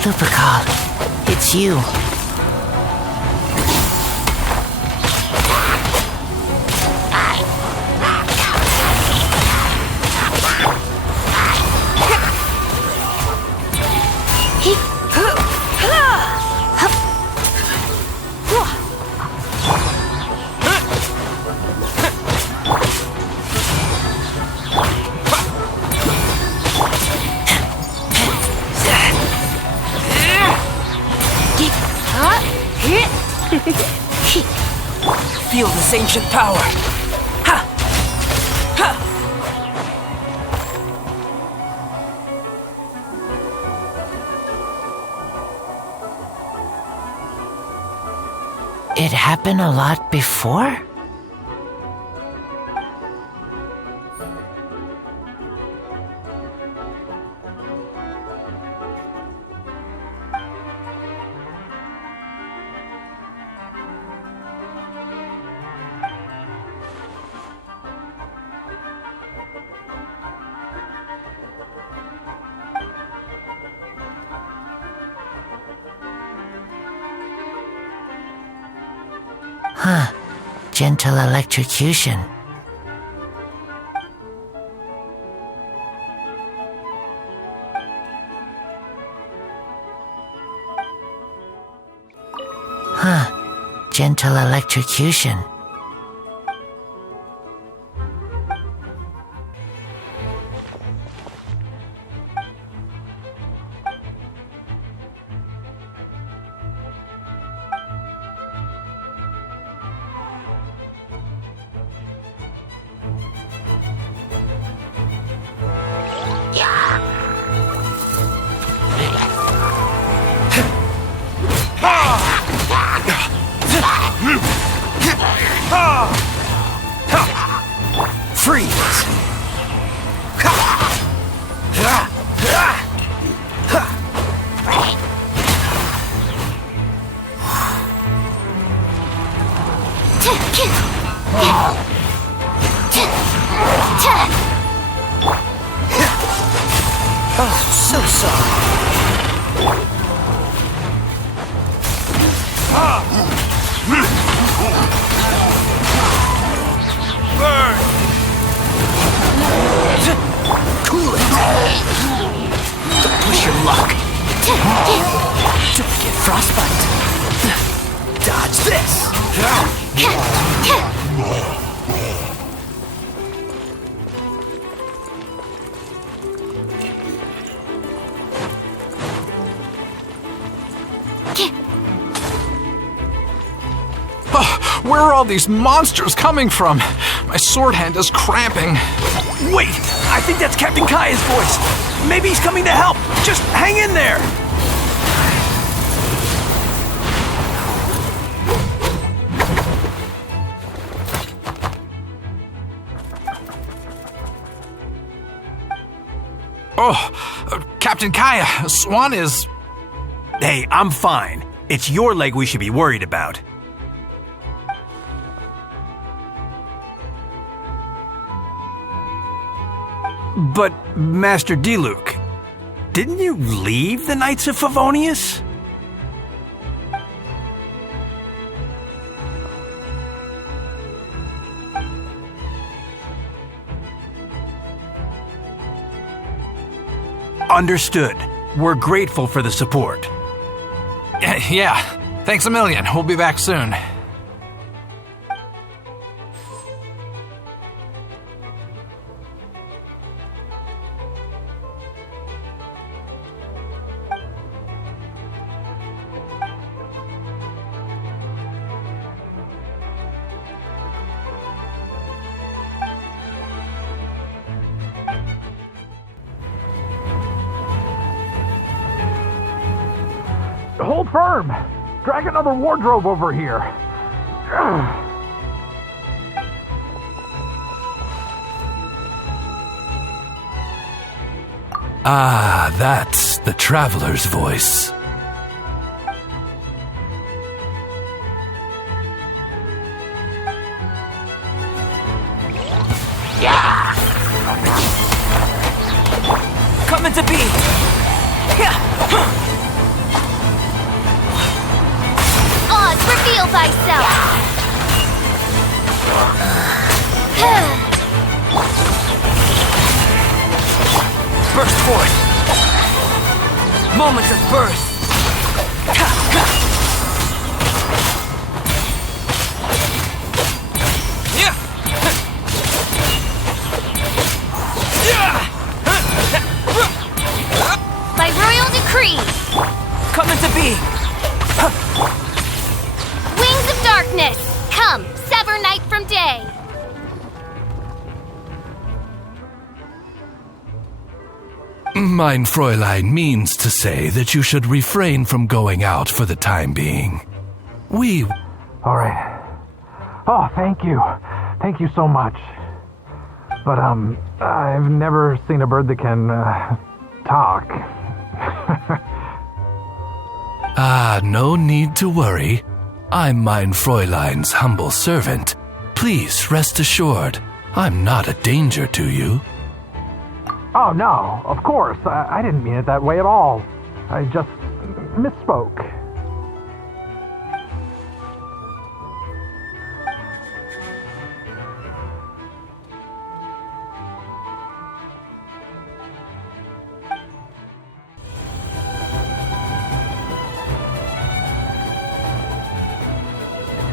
Lupercal, it's you. Feel this ancient power. Ha! Ha! It happened a lot before? Huh. Gentle electrocution. Huh. Gentle electrocution. Freeze! Oh, so sorry. Burn! Cool it! Don't push your luck! Don't get frostbite! Dodge this! Where are all these monsters coming from? My sword hand is cramping. Wait! I think that's Captain Kaya's voice! Maybe he's coming to help! Just hang in there! Oh, Captain Kaya, Swan is... Hey, I'm fine. It's your leg we should be worried about. But, Master Diluc, didn't you leave the Knights of Favonius? Understood. We're grateful for the support. Yeah, thanks a million. We'll be back soon. Hold firm! Drag another wardrobe over here. Ah, that's the traveler's voice. Coming to be! Oz, reveal thyself! Burst forth! Moments of birth! By royal decree! Coming to be! Wings of darkness! Come, sever night from day! Mein Fräulein means to say that you should refrain from going out for the time being. We... All right. Oh, thank you. Thank you so much. But, I've never seen a bird that can, talk. Ah, no need to worry. I'm Mein Fräulein's humble servant. Please rest assured, I'm not a danger to you. Oh, no, of course. I didn't mean it that way at all. I just misspoke.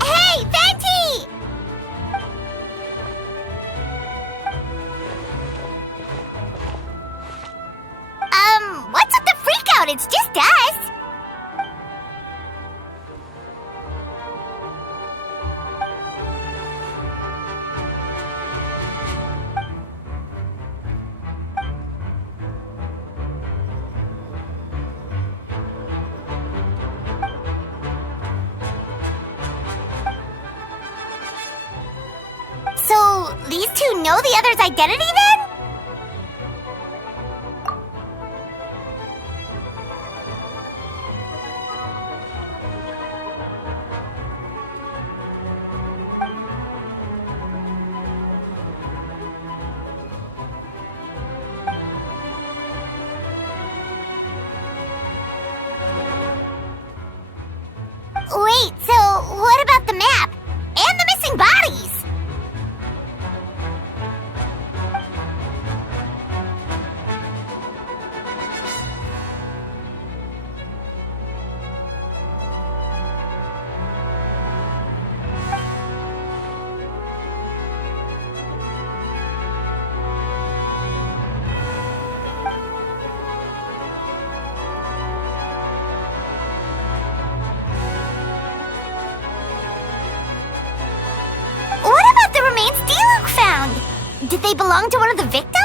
Hey, Venti! What's with the freak out? It's just us. So, these two know the other's identity then? Wait, so what about the map? And the missing bodies? Did they belong to one of the victims?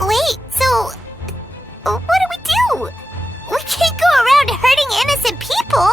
Wait, so what do? We can't go around hurting innocent people!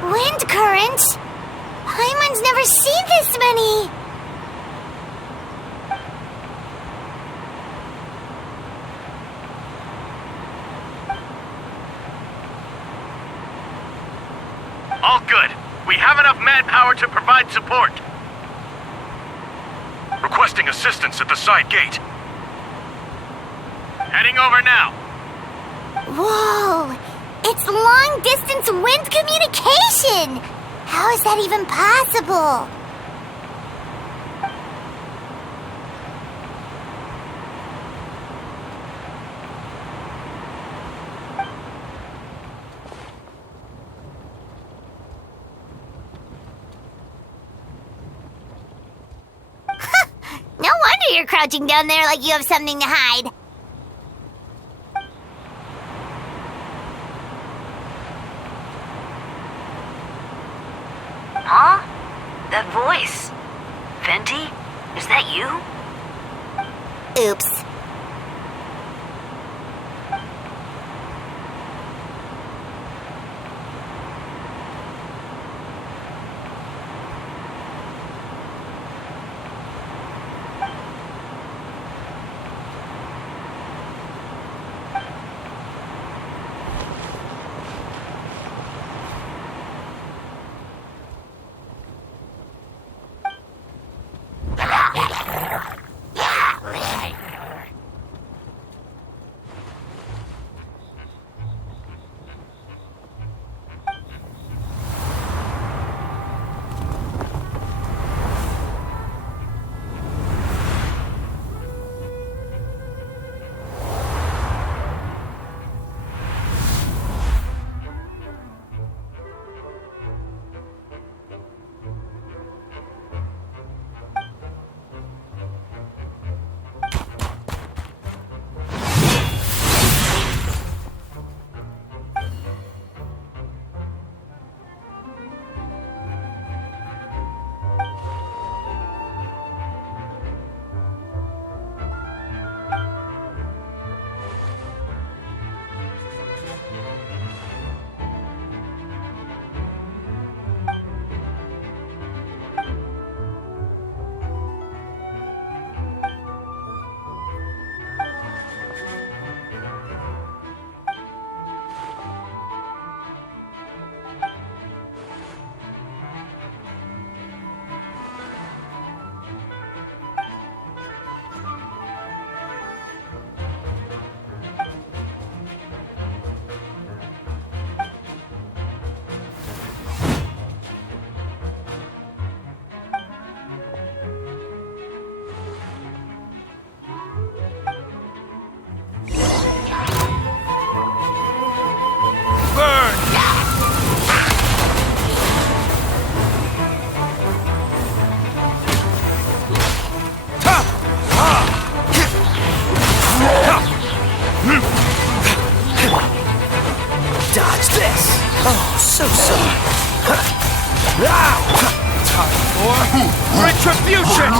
Wind current? Paimon's never seen this many! All good. We have enough manpower to provide support. Requesting assistance at the side gate. Heading over now. Whoa! It's long-distance wind communication! How is that even possible? No wonder you're crouching down there like you have something to hide. Huh? That voice. Venti? Is that you? Oops. So sorry. Time for retribution!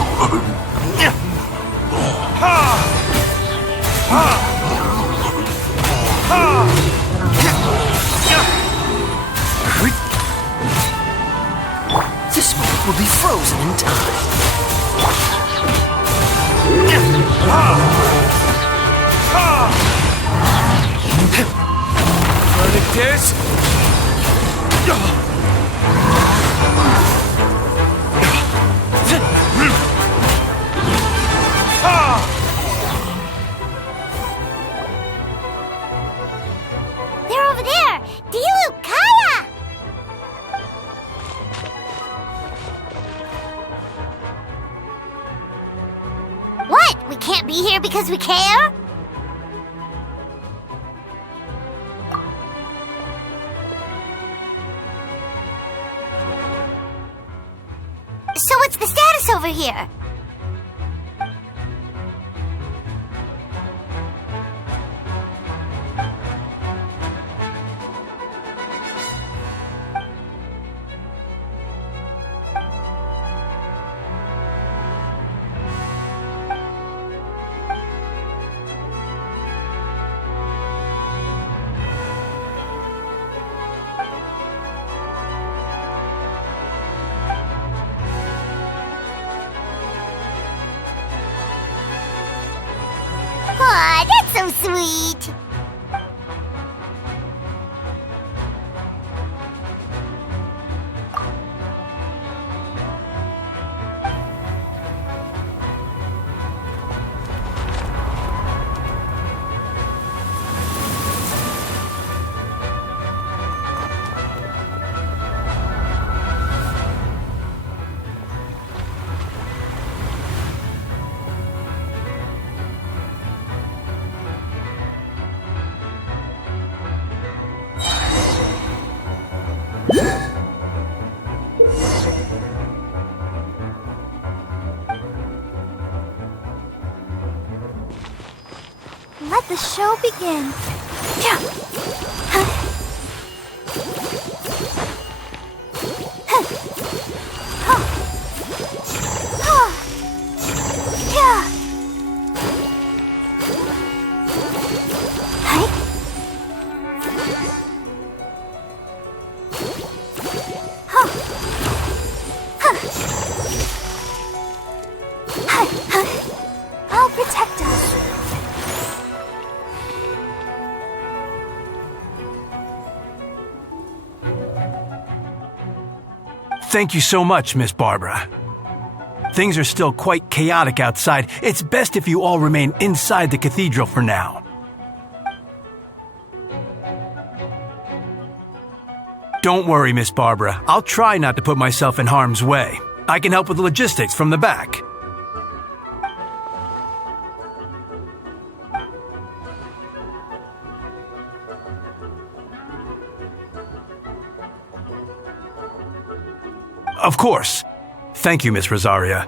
This moment will be frozen in time. Verdict is... They're over there! Diluc, Kaya! What? We can't be here because we care? So what's the status over here? Aw, that's so sweet! Let the show begin. I'll protect us. Thank you so much, Miss Barbara. Things are still quite chaotic outside. It's best if you all remain inside the cathedral for now. Don't worry, Miss Barbara. I'll try not to put myself in harm's way. I can help with the logistics from the back. Of course. Thank you, Miss Rosaria.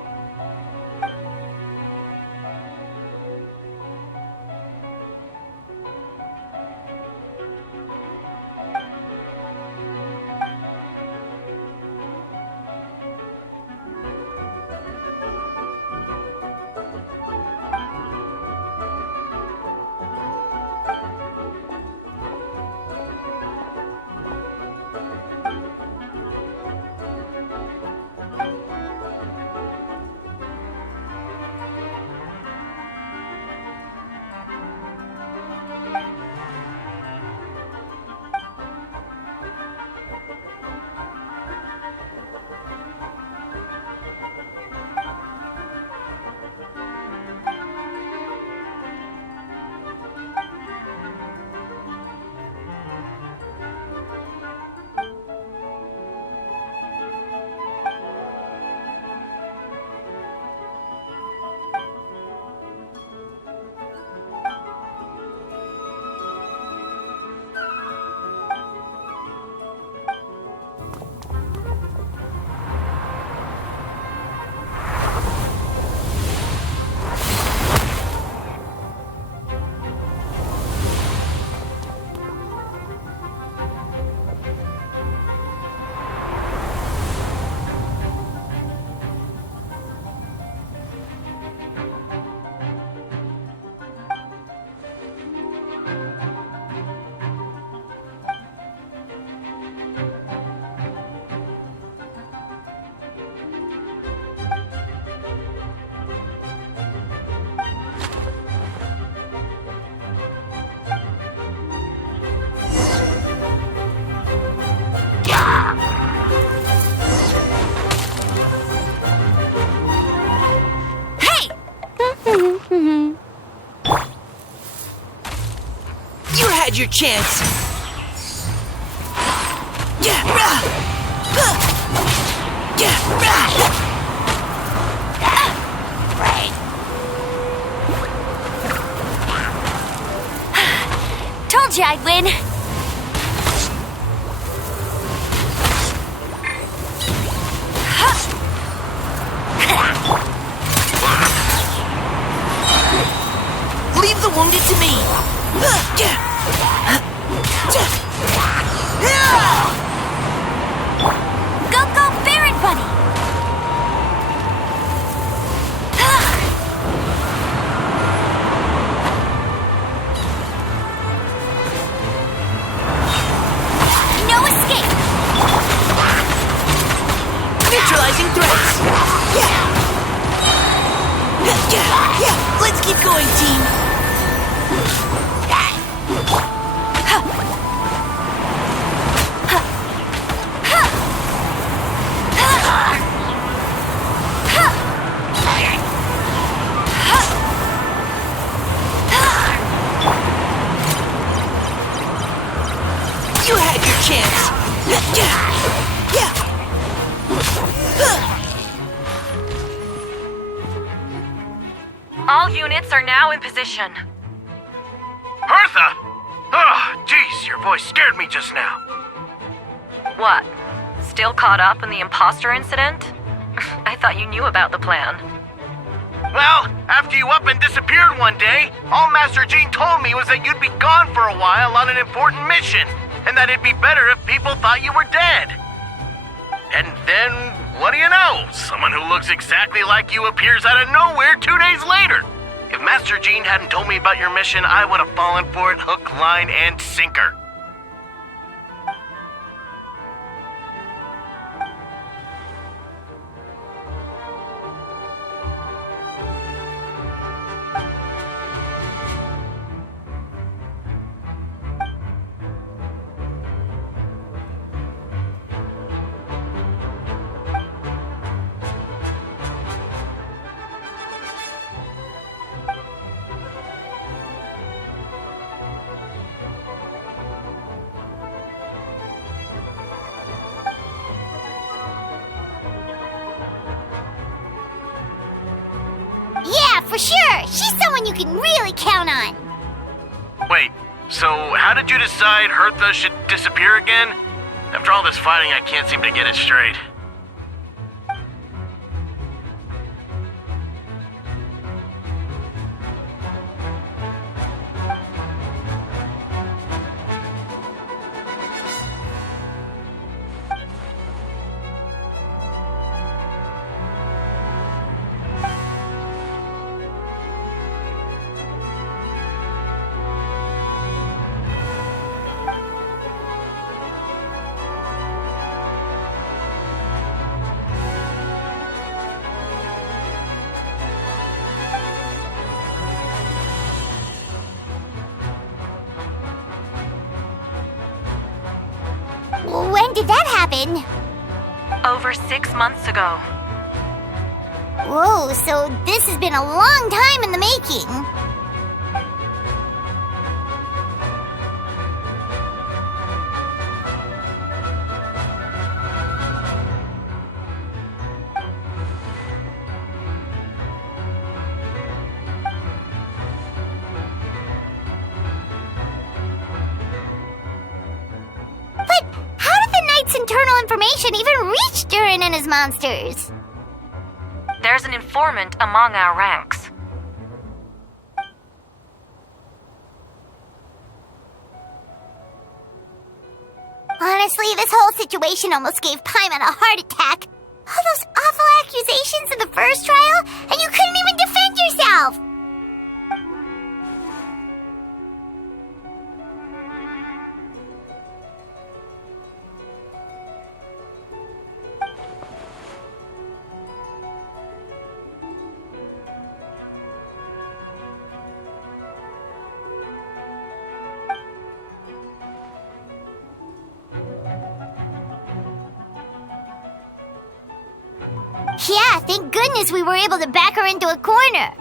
your chance. Told you I'd win. Leave the wounded to me. Go, Baron Bunny! No escape! Neutralizing threats. Let's keep going, team. You had your chance. All units are now in position. Hertha! Oh, jeez, your voice scared me just now. What? Still caught up in the imposter incident? I thought you knew about the plan. Well, after you up and disappeared one day, all Master Jean told me was that you'd be gone for a while on an important mission, and that it'd be better if people thought you were dead. And then, what do you know? Someone who looks exactly like you appears out of nowhere 2 days later. If Master Jean hadn't told me about your mission, I would have fallen for it hook, line, and sinker. Yeah, for sure! She's someone you can really count on! Wait, so how did you decide Hertha should disappear again? After all this fighting, I can't seem to get it straight. When did that happen? Over 6 months ago. Whoa, so this has been a long time in the making. Internal information even reach Durin and his monsters? There's an informant among our ranks. Honestly, this whole situation almost gave Paimon a heart attack. All those awful accusations in the first trial, and you couldn't even defend yourself! Yeah, thank goodness we were able to back her into a corner.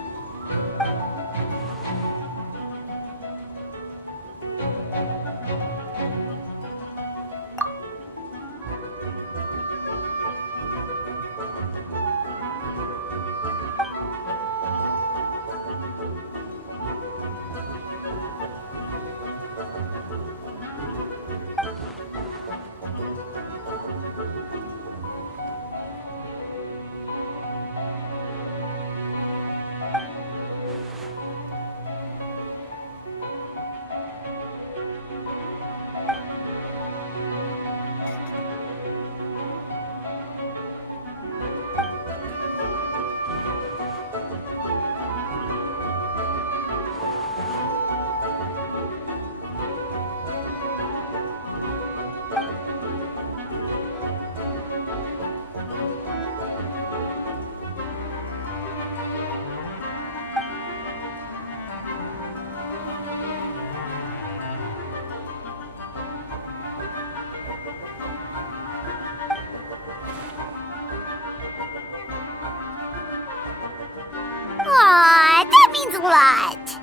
lot.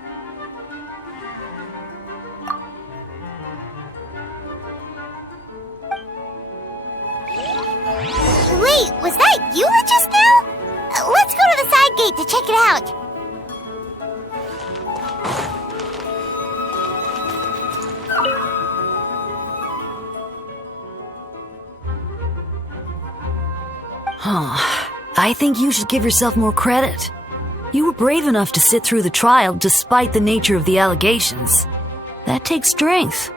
Wait, was that Eula just now? Let's go to the side gate to check it out. I think you should give yourself more credit. You were brave enough to sit through the trial despite the nature of the allegations. That takes strength.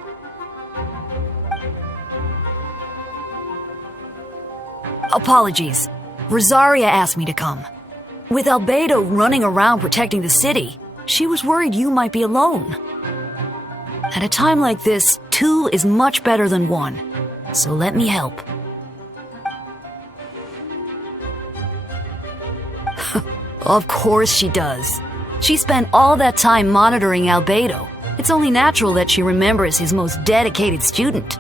Apologies. Rosaria asked me to come. With Albedo running around protecting the city, she was worried you might be alone. At a time like this, 2 is much better than 1. So let me help. Of course she does. She spent all that time monitoring Albedo. It's only natural that she remembers his most dedicated student.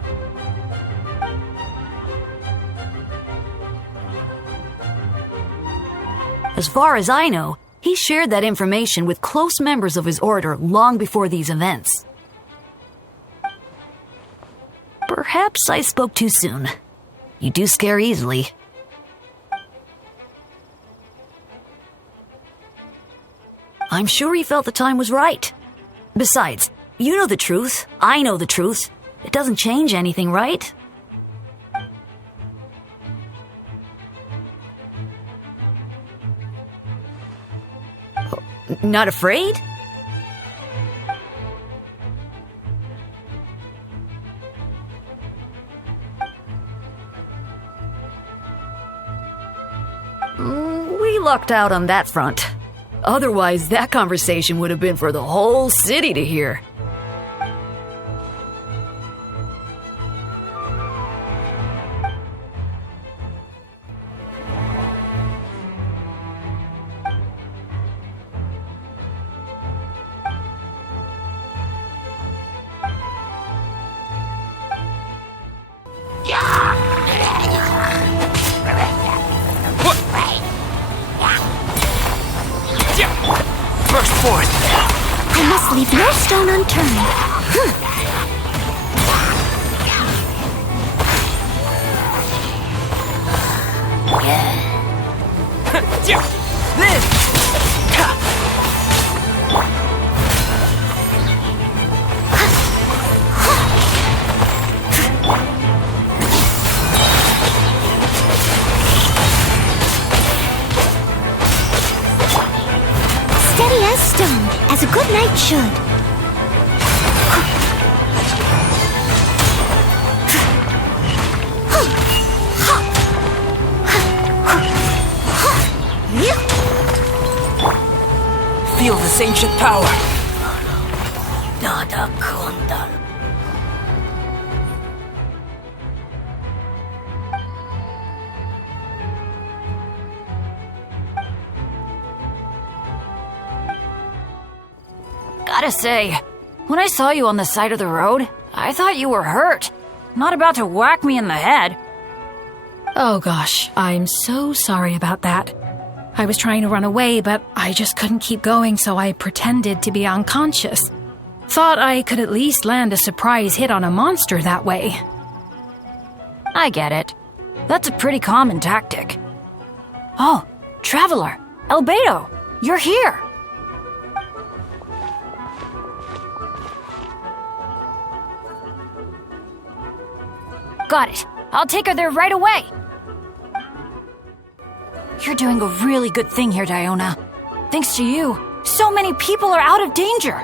As far as I know, he shared that information with close members of his order long before these events. Perhaps I spoke too soon. You do scare easily. I'm sure he felt the time was right. Besides, you know the truth. I know the truth. It doesn't change anything, right? Not afraid? We lucked out on that front. Otherwise, that conversation would have been for the whole city to hear. Burst forth! I must leave no stone unturned. Steady as stone, as a good knight should. Feel this ancient power. Dada Kundal. Gotta say, when I saw you on the side of the road, I thought you were hurt. Not about to whack me in the head. Oh gosh, I'm so sorry about that. I was trying to run away, but I just couldn't keep going, so I pretended to be unconscious. Thought I could at least land a surprise hit on a monster that way. I get it. That's a pretty common tactic. Oh, Traveler! Albedo! You're here! Got it. I'll take her there right away. You're doing a really good thing here, Diona. Thanks to you, so many people are out of danger.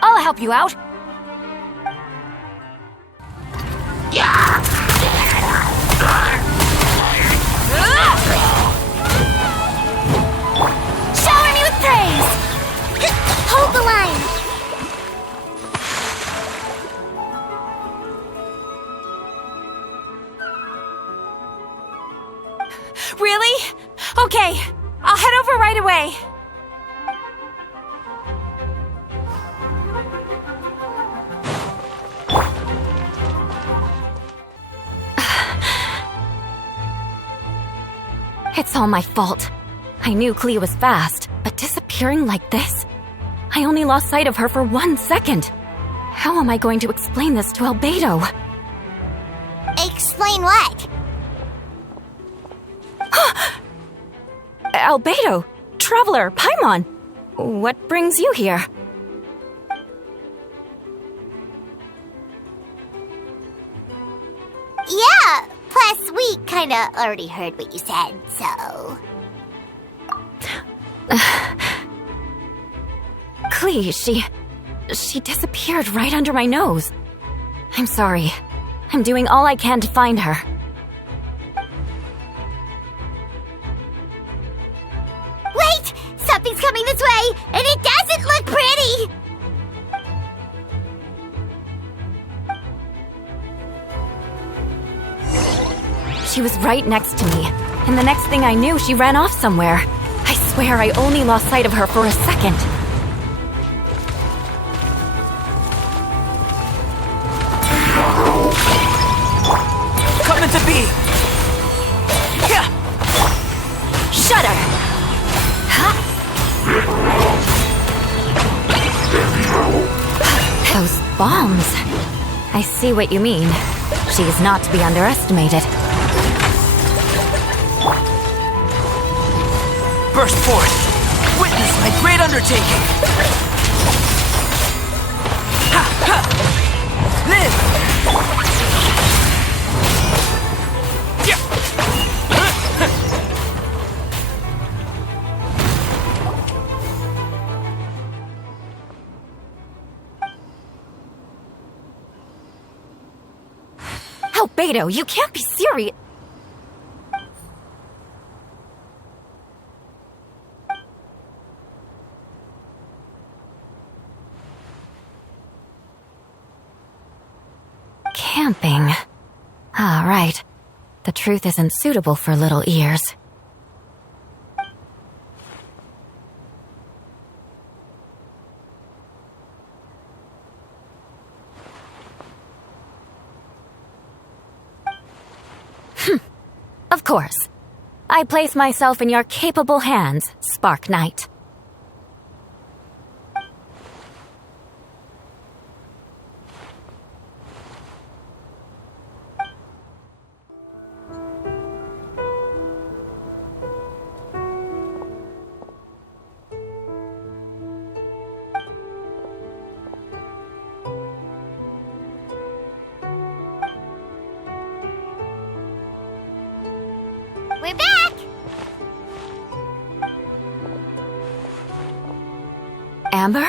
I'll help you out. Shower me with praise! Hold the line! Really? Okay, I'll head over right away. It's all my fault. I knew Clea was fast, but disappearing like this? I only lost sight of her for 1 second. How am I going to explain this to Albedo? Explain what? Albedo! Traveler! Paimon! What brings you here? Yeah, plus we kinda already heard what you said, so... Clea, she disappeared right under my nose. I'm sorry. I'm doing all I can to find her. Wait! Something's coming this way, and it doesn't look pretty! She was right next to me, and the next thing I knew, she ran off somewhere. I swear I only lost sight of her for a second. Coming to be! Shut her! Those bombs. I see what you mean. She is not to be underestimated. Burst forth! Witness my great undertaking! Ha! Ha! Live! Albedo, you can't be serious. Camping. Ah, right. The truth isn't suitable for little ears. Of course. I place myself in your capable hands, Spark Knight. We're back! Amber?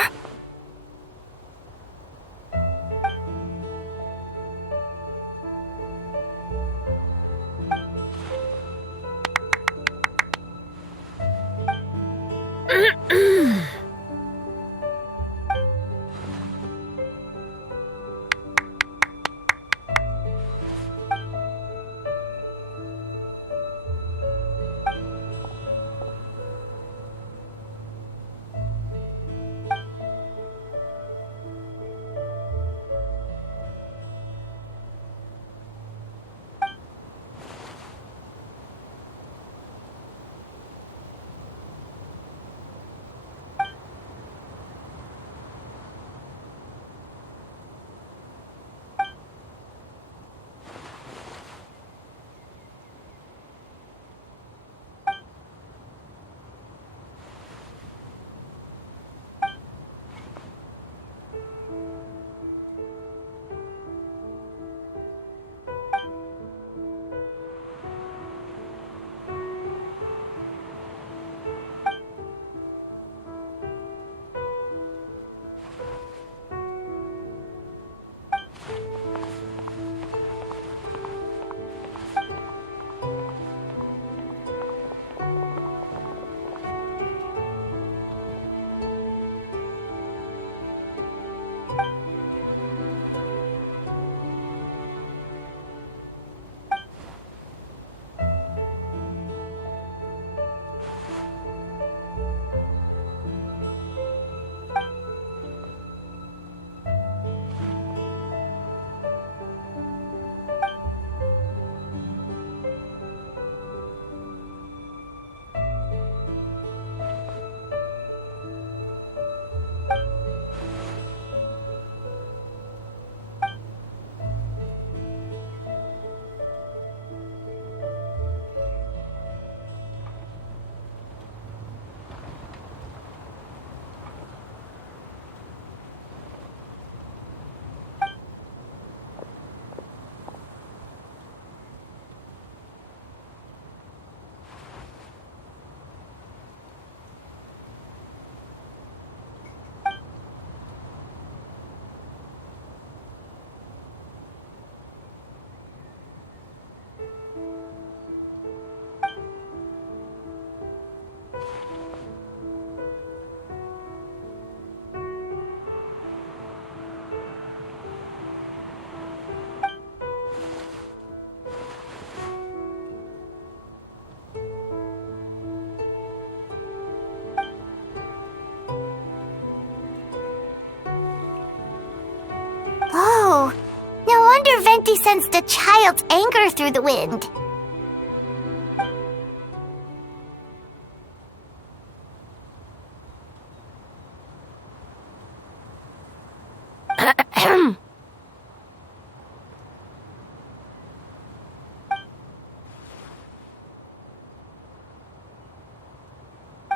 sensed a child's anger through the wind.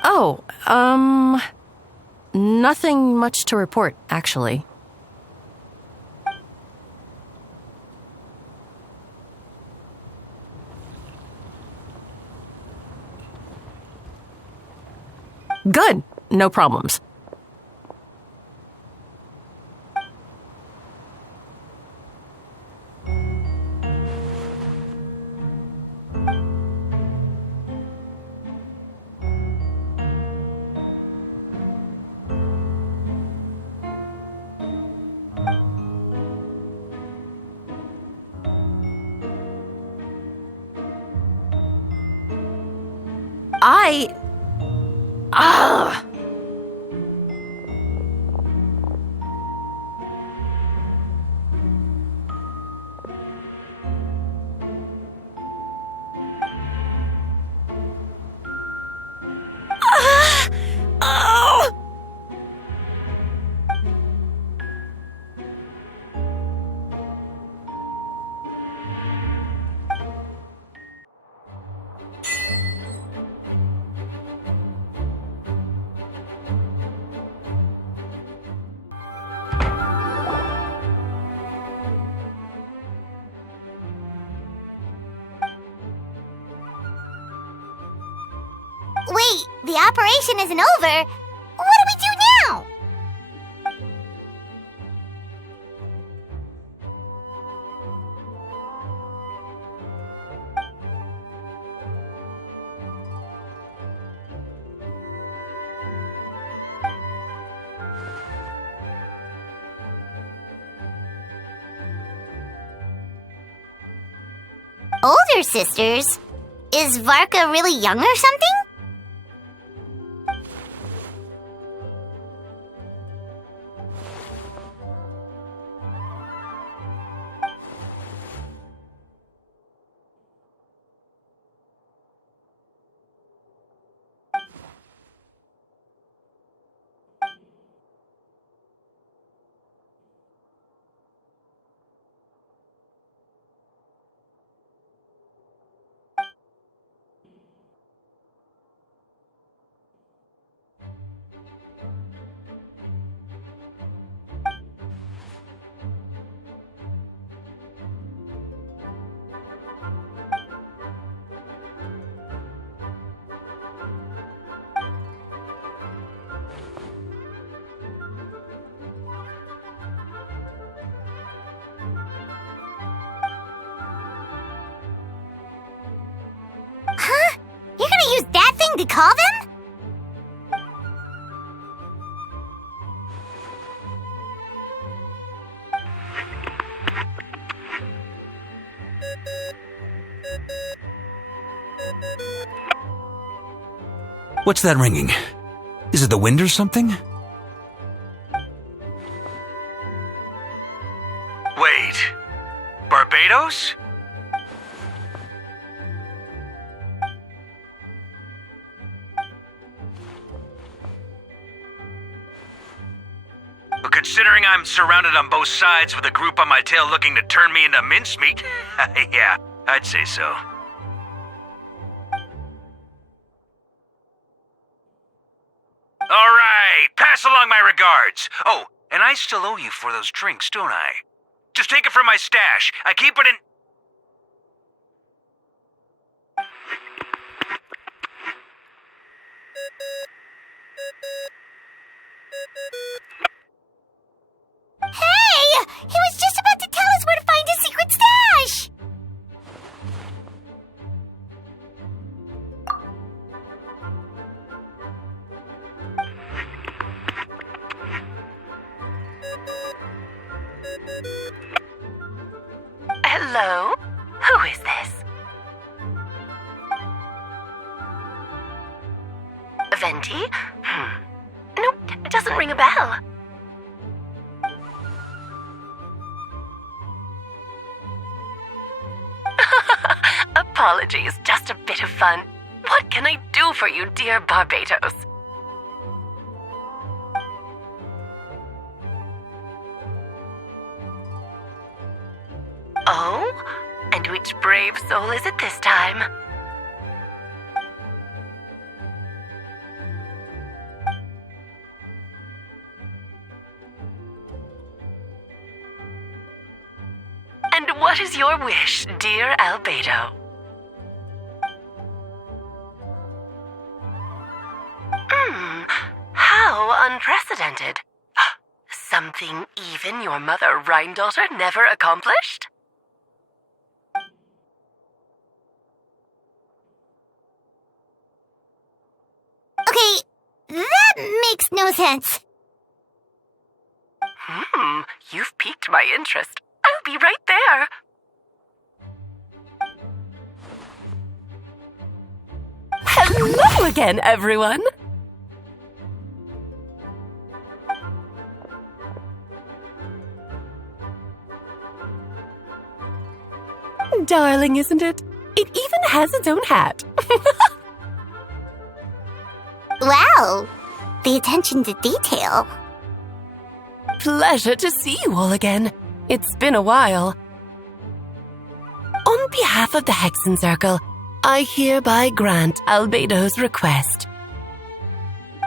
Oh, nothing much to report, actually. Good. No problems. Wait, the operation isn't over. What do we do now? Older sisters? Is Varka really young or something? Huh? You're gonna use that thing to call them? What's that ringing? Is it the wind or something? Wait. Barbados? Well, considering I'm surrounded on both sides with a group on my tail looking to turn me into mincemeat, yeah, I'd say so. All right, pass along my regards. Oh, and I still owe you for those drinks, don't I? Just take it from my stash. I keep it in... Hey! He was just about to tell us where to find his secret stash! Hello? Who is this? Venti? Nope, it doesn't ring a bell. apologies, just a bit of fun. What can I do for you, dear Barbatos? Oh? And which brave soul is it this time? And what is your wish, dear Albedo? How unprecedented. Something even your mother Rheindotter never accomplished? Okay, that makes no sense. You've piqued my interest. I'll be right there. Hello again, everyone. Darling, isn't it? It even has its own hat. Wow, the attention to detail. Pleasure to see you all again. It's been a while. On behalf of the Hexen Circle, I hereby grant Albedo's request.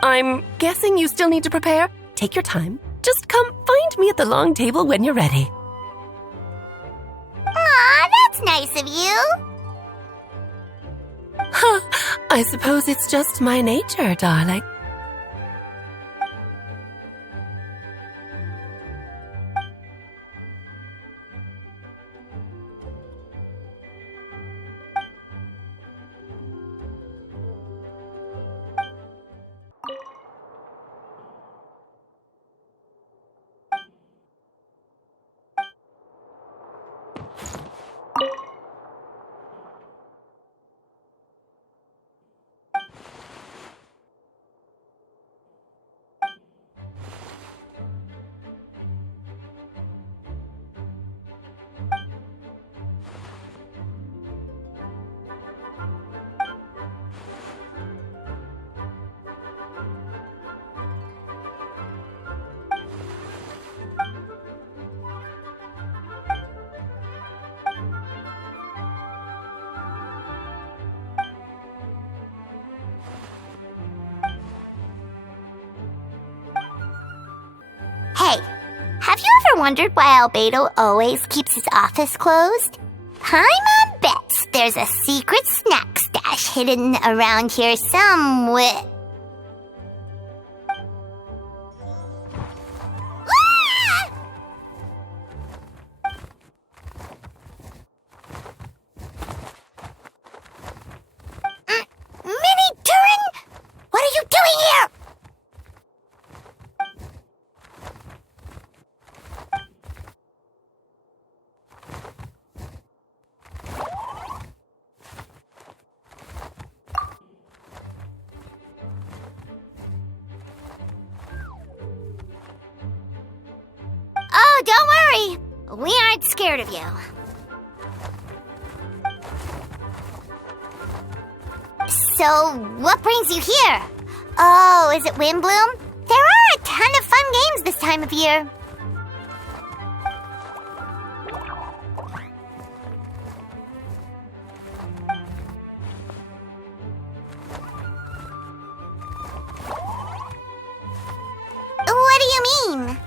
I'm guessing you still need to prepare? Take your time. Just come find me at the long table when you're ready. Aw, that's nice of you. I suppose it's just my nature, darling. Hey, have you ever wondered why Albedo always keeps his office closed? Paimon bets there's a secret snack stash hidden around here somewhere. Mini Turing? What are you doing here? Oh, don't worry. We aren't scared of you. So, what brings you here? Oh, is it Windbloom? There are a ton of fun games this time of year. What do you mean?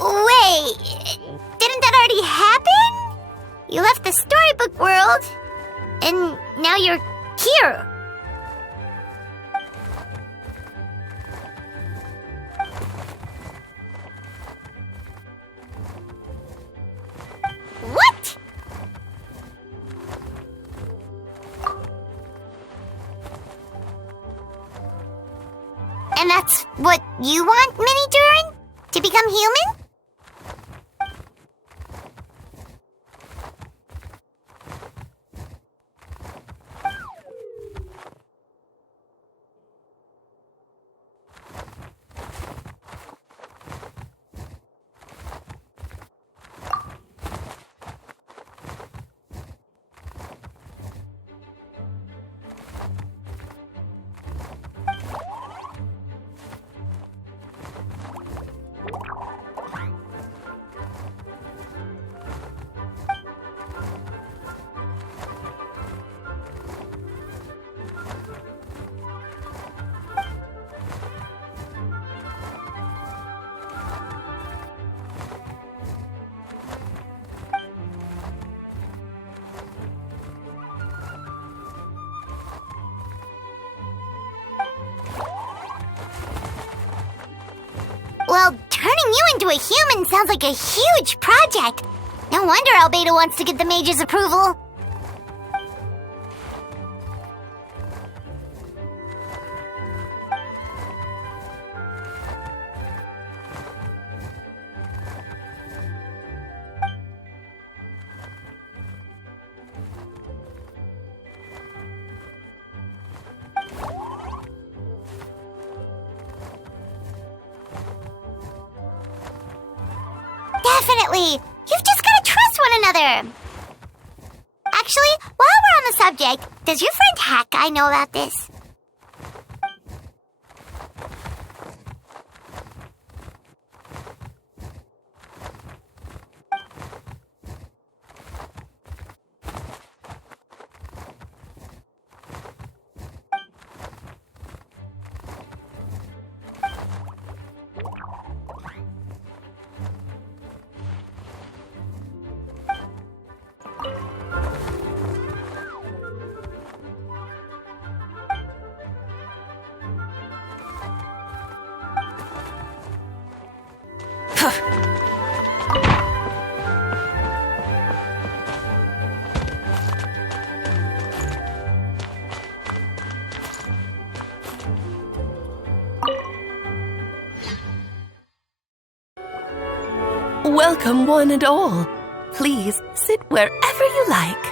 Wait, didn't that already happen? You left the storybook world, and now you're here. What? And that's what you want, Mini Turing? To become human? Well, turning you into a human sounds like a huge project. No wonder Albedo wants to get the mage's approval. Definitely! You've just gotta trust one another! Actually, while we're on the subject, does your friend Hack know about this? Welcome, one and all. Please sit wherever you like.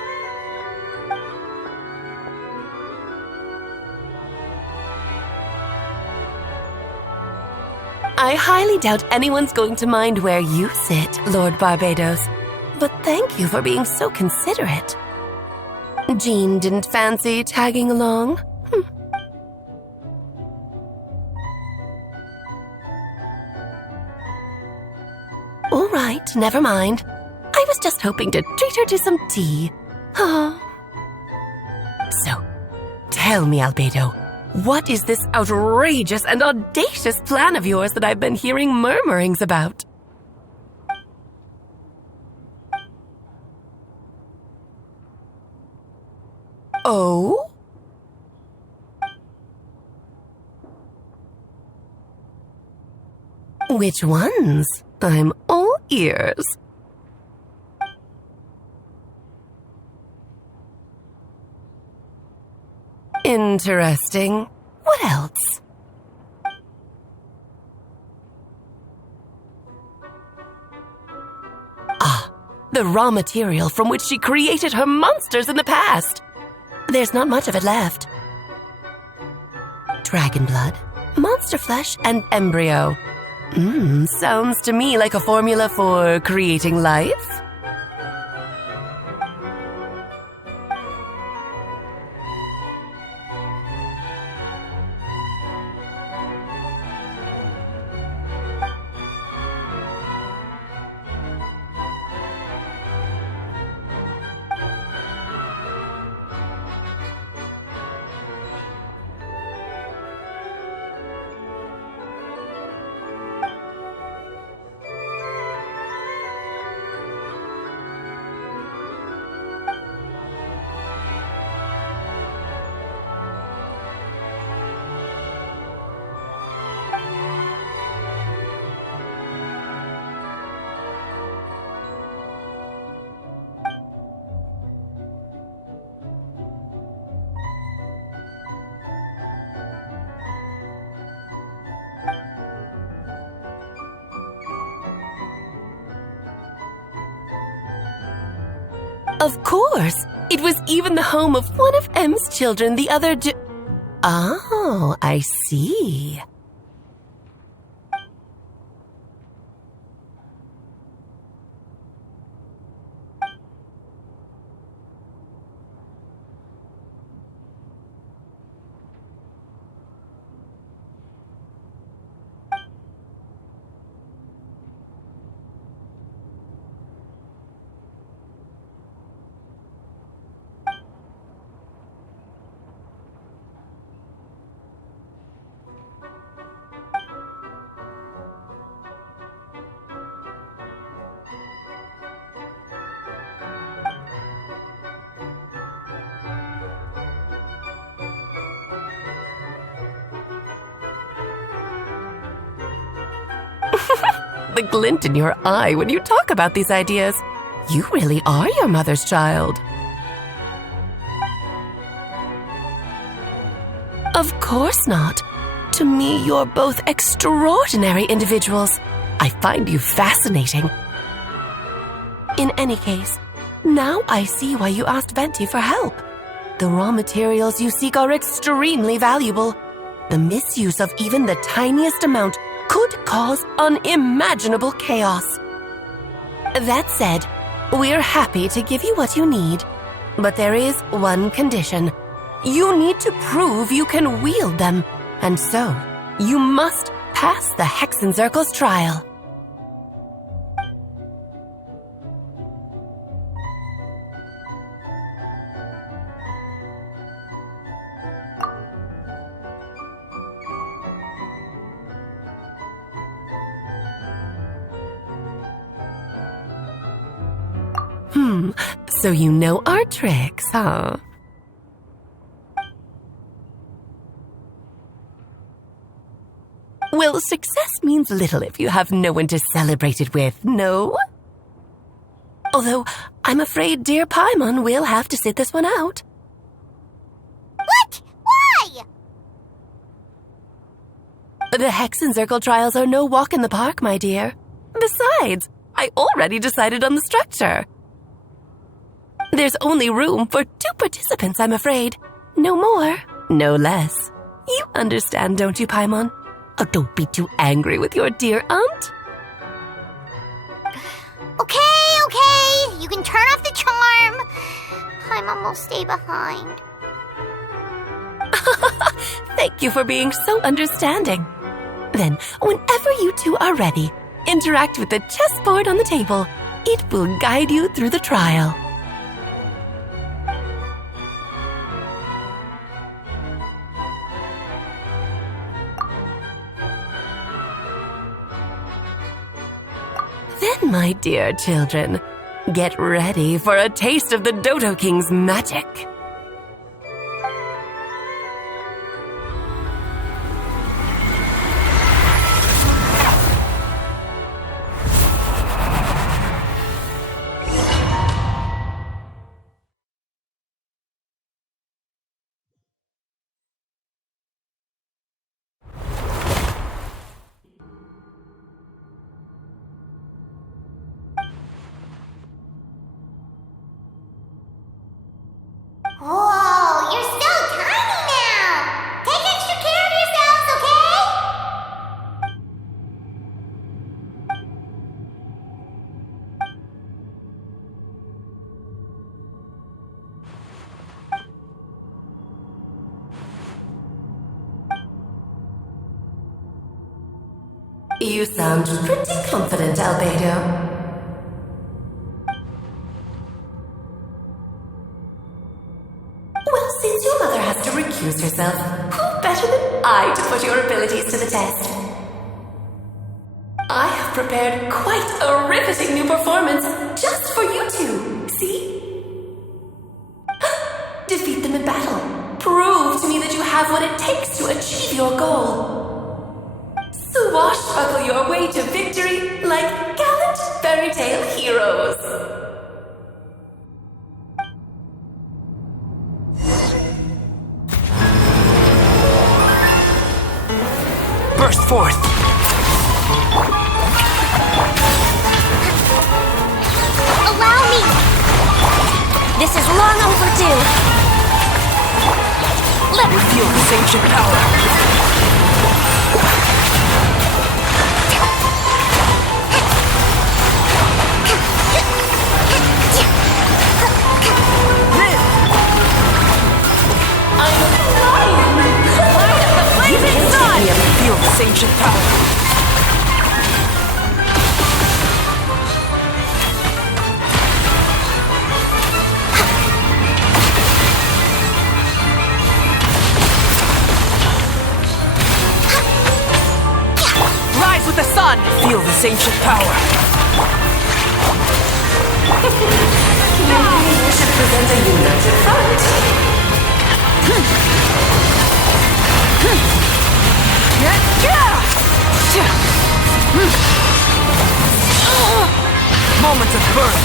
I highly doubt anyone's going to mind where you sit, Lord Barbados, but thank you for being so considerate. Jean didn't fancy tagging along? All right, never mind. I was just hoping to treat her to some tea. So, tell me, Albedo, what is this outrageous and audacious plan of yours that I've been hearing murmurings about? Oh? Which ones? I'm all ears. Interesting. What else? Ah, the raw material from which she created her monsters in the past. There's not much of it left. Dragon blood, monster flesh, and embryo. Sounds to me like a formula for creating life. Of course! It was even the home of one of M's children the other day. Oh, I see. the glint in your eye when you talk about these ideas. You really are your mother's child. Of course not. To me, you're both extraordinary individuals. I find you fascinating. In any case, now I see why you asked Venti for help. The raw materials you seek are extremely valuable. The misuse of even the tiniest amount could cause unimaginable chaos. That said, we're happy to give you what you need. But there is one condition. You need to prove you can wield them, and so you must pass the Hexenzirkel's trial. So you know our tricks, huh? Well, success means little if you have no one to celebrate it with, no? Although, I'm afraid dear Paimon will have to sit this one out. What? Why? The Hexenzirkel trials are no walk in the park, my dear. Besides, I already decided on the structure. There's only room for 2 participants, I'm afraid. No more, no less. You understand, don't you, Paimon? Oh, don't be too angry with your dear aunt. Okay. You can turn off the charm. Paimon will stay behind. Thank you for being so understanding. Then, whenever you two are ready, interact with the chessboard on the table. It will guide you through the trial. Then, my dear children, get ready for a taste of the Dodo King's magic. Whoa, you're so tiny now! Take extra care of yourselves, okay? You sound pretty confident, Albedo. Well, since your mother has to recuse herself, who better than I to put your abilities to the test? I have prepared quite a riveting new performance just for you two. See? Defeat them in battle. Prove to me that you have what it takes to achieve your goal. Swashbuckle your way to victory like gallant fairy tale heroes. Burst forth! Allow me! This is long overdue. Let me feel this ancient power. Feel this ancient power. Rise with the sun. Feel this ancient power. Maybe you should present a united front. moment of birth.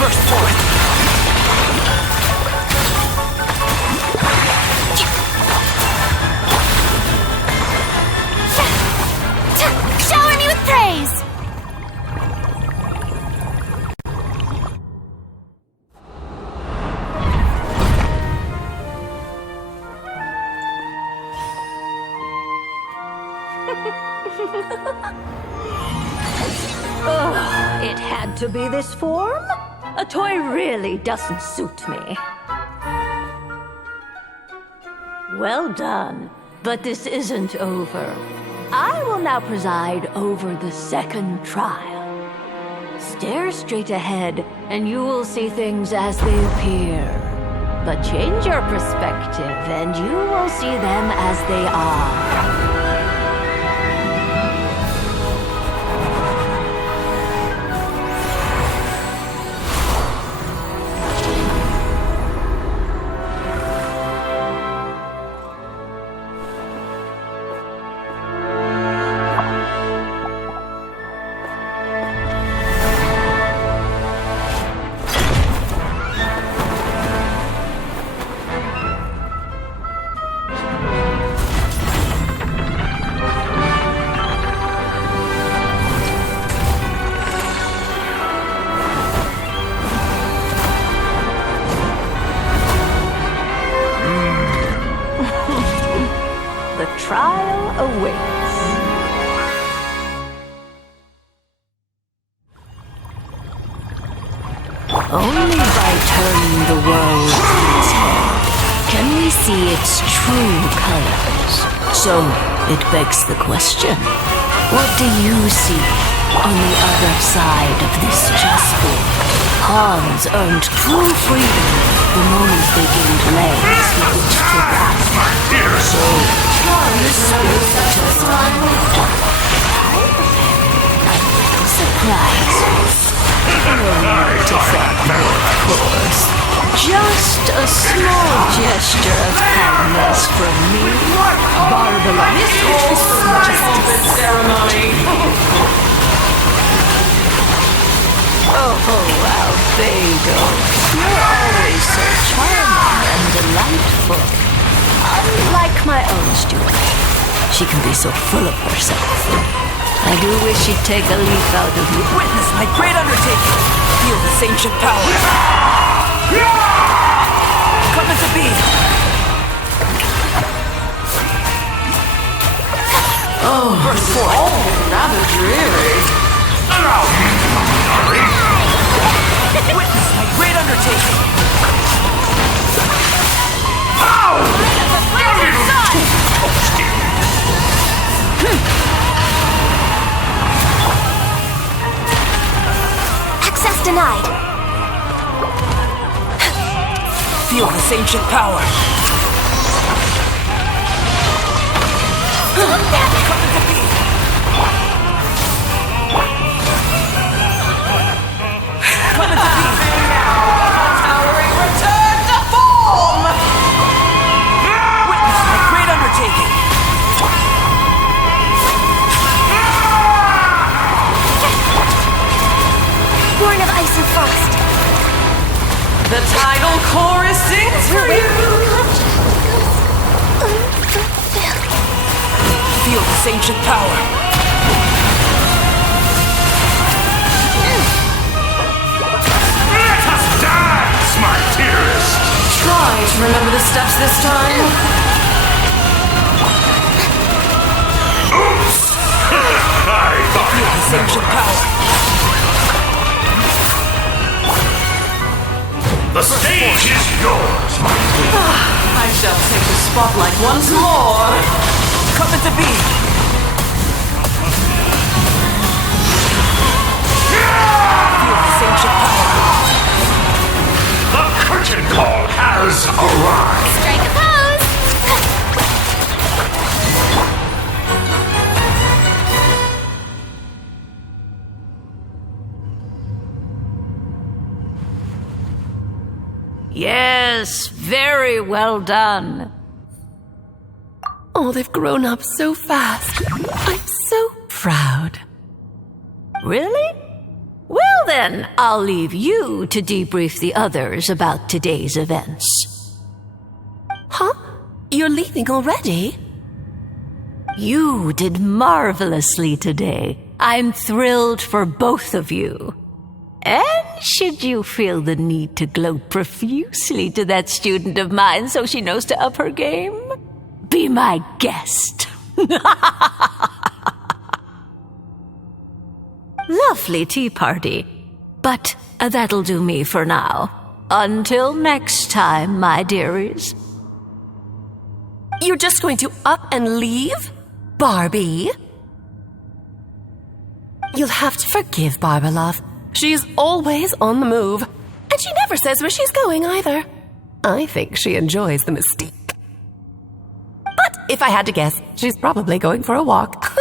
Burst forth. Shower me with praise! Oh, it had to be this form? A toy really doesn't suit me. Well done, but this isn't over. I will now preside over the second trial. Stare straight ahead, and you will see things as they appear. But change your perspective, and you will see them as they are. Trial awaits. Only by turning the world on its head can we see its true colors. So, it begs the question, what do you see on the other side of this chessboard? Pawns earned true freedom the moment they gained legs with which to battle. So, surprise. No defect, of course. Just a small gesture of kindness from me. Barbara. This calls for a trumpet ceremony. Oh, Albedo. You're always so charming and delightful. Unlike my own steward, she can be so full of herself. I do wish she'd take a leaf out of you. Witness my great undertaking. Feel this ancient power. Come into being. Oh, burst forth. Rather dreary. Witness my great undertaking. Access denied. Feel this ancient power. Come into being. Come into being. Towering return to form. Witness my great undertaking. Born of ice and frost. The tidal chorus sings for you. Feel this ancient power. Let us dance, my dearest. Try to remember the steps this time. Oops! I thought feel this ancient power. The stage is yours, my queen. I shall take the spotlight once more. Come into being. Feel this ancient power. The curtain call has arrived. Strike a pose! Yes, very well done. Oh, they've grown up so fast. I'm so proud. Really? Well then, I'll leave you to debrief the others about today's events. Huh? You're leaving already? You did marvelously today. I'm thrilled for both of you. And should you feel the need to gloat profusely to that student of mine so she knows to up her game, be my guest. Lovely tea party. But that'll do me for now. Until next time, my dearies. You're just going to up and leave? Barbie? You'll have to forgive Barbalov. She's always on the move. And she never says where she's going either. I think she enjoys the mystique. But if I had to guess, she's probably going for a walk.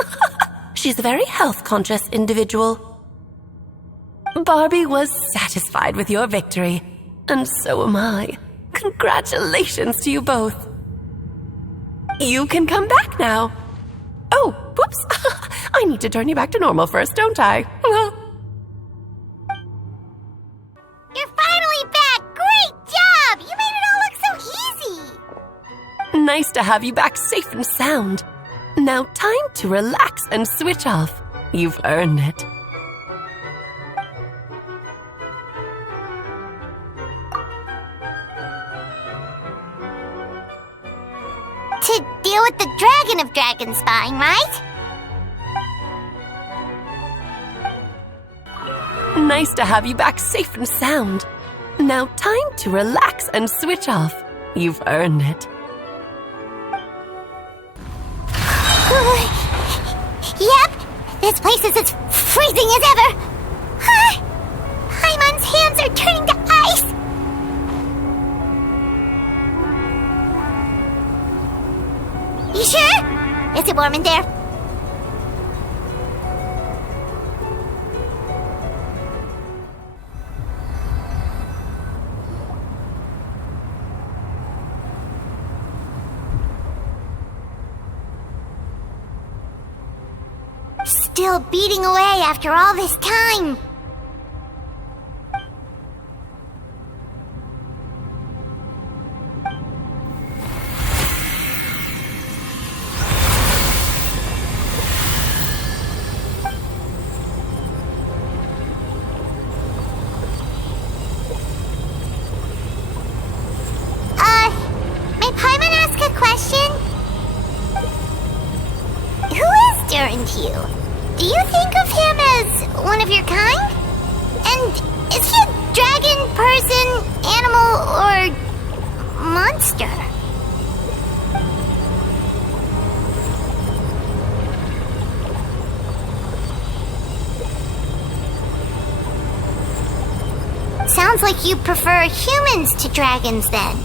She's a very health-conscious individual. Barbie was satisfied with your victory. And so am I. Congratulations to you both. You can come back now. Oh, whoops. I need to turn you back to normal first, don't I? You're finally back! Great job! You made it all look so easy! Nice to have you back safe and sound. Now time to relax and switch off. You've earned it. To deal with the Dragon of Dragonspine, right? Nice to have you back safe and sound. Now time to relax and switch off. You've earned it. Yep, this place is as freezing as ever. Paimon's hands are turning to ice. You sure? Is it warm in there? Still beating away after all this time. May Paimon ask a question? Who is Durin to you? Do you think of him as one of your kind? And is he a dragon, person, animal, or monster? Sounds like you prefer humans to dragons then.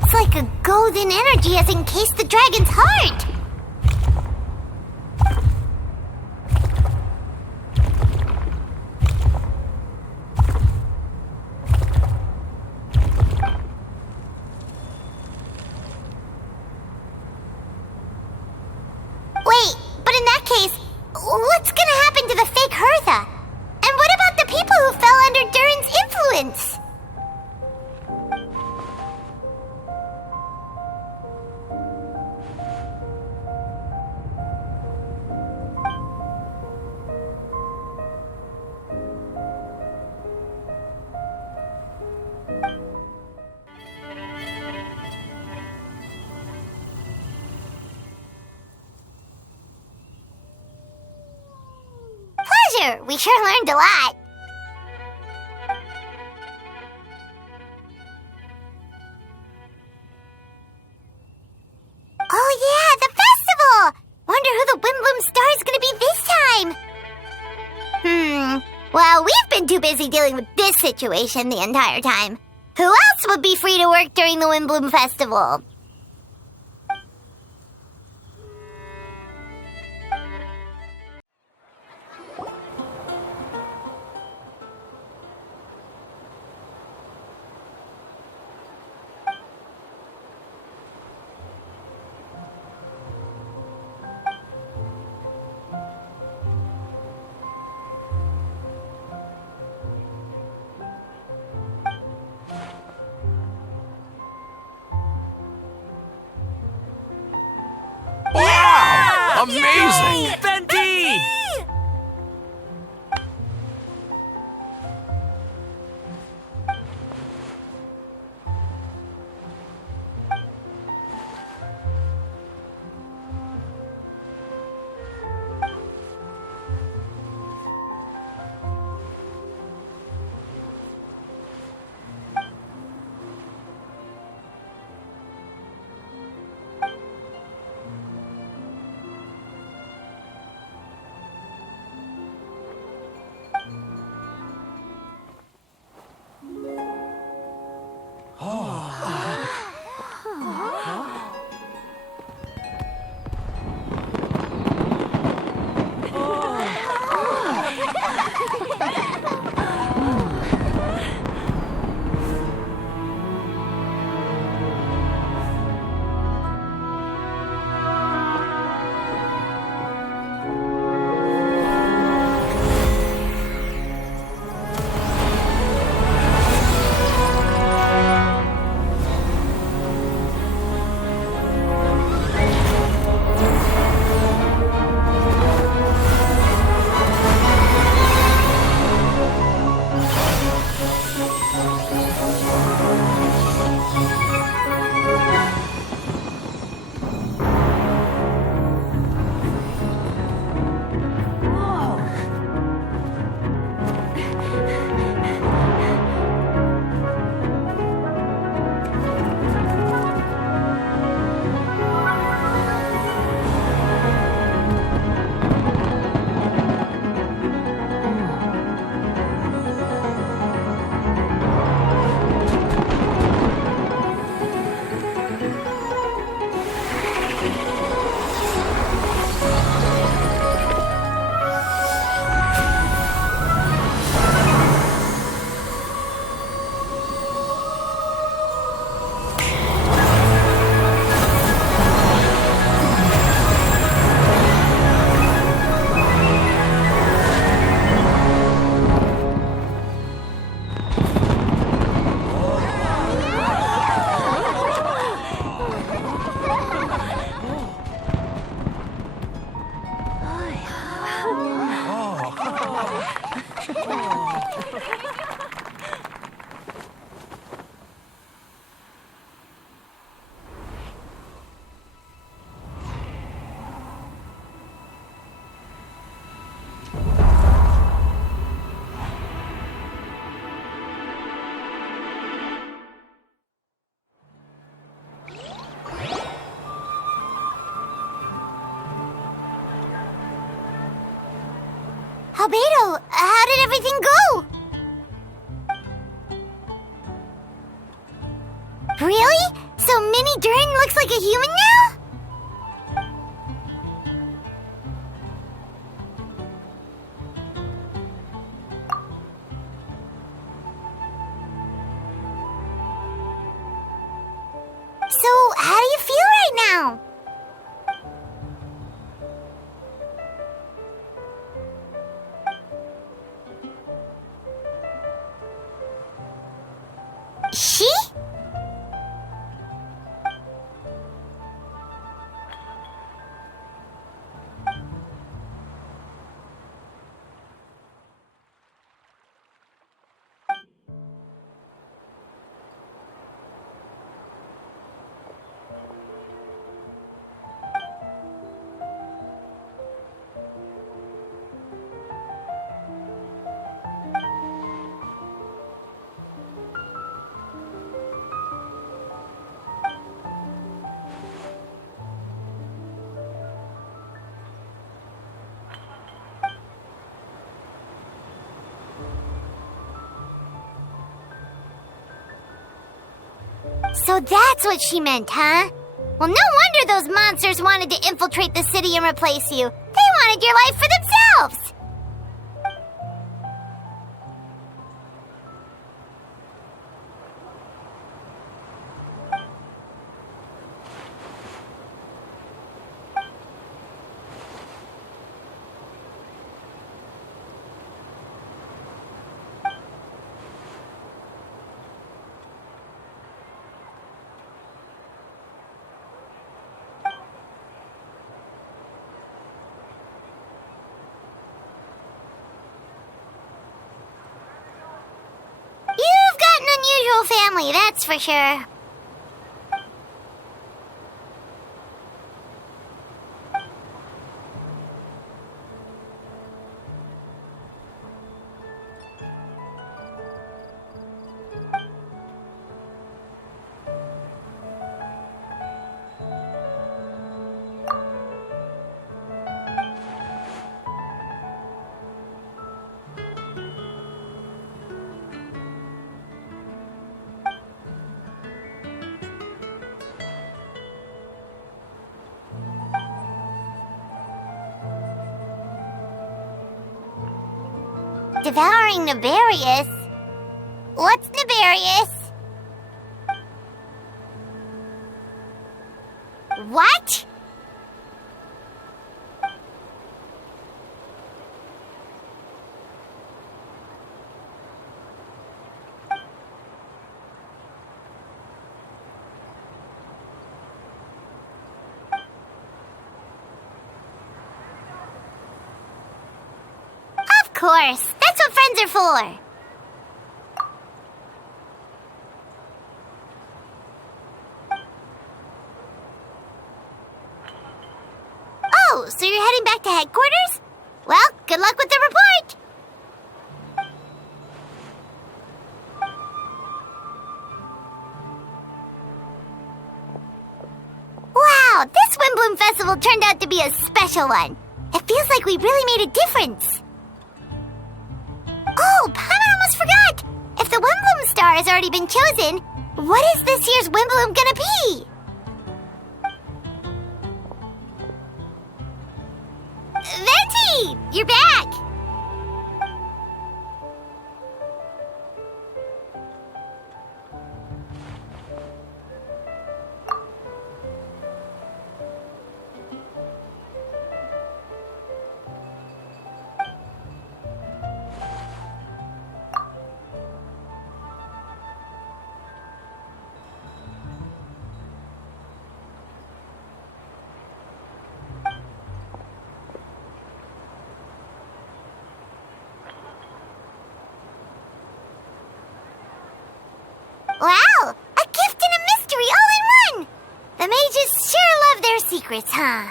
Looks like a golden energy has encased the dragon's heart. Wait, but in that case, what's gonna happen to the fake Hertha? And what about the people who fell under Durin's influence? Pleasure! We sure learned a lot. Oh yeah, the festival! Wonder who the Wimbloom Star is gonna be this time. Well, we've been too busy dealing with this situation the entire time. Who else would be free to work during the Wimbloom Festival? Wow! Amazing! Yay! Venti! Albedo, how did everything go? Really? So Mini Durin looks like a human now? So, how do you feel right now? She? So that's what she meant, huh? Well, no wonder those monsters wanted to infiltrate the city and replace you. They wanted your life for themselves! You've got an unusual family, that's for sure. Devouring Nefarious? What's Nefarious? What? Of course, that's what friends are for. Oh, so you're heading back to headquarters? Well, good luck with the report. Wow, this Windbloom Festival turned out to be a special one. It feels like we really made a difference. Oh, Paimon almost forgot! If the Windbloom star has already been chosen, what is this year's Windbloom gonna be? Venti! You're back! Wow! A gift and a mystery all in one! The mages sure love their secrets, huh?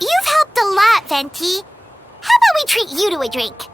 You've helped a lot, Venti. How about we treat you to a drink?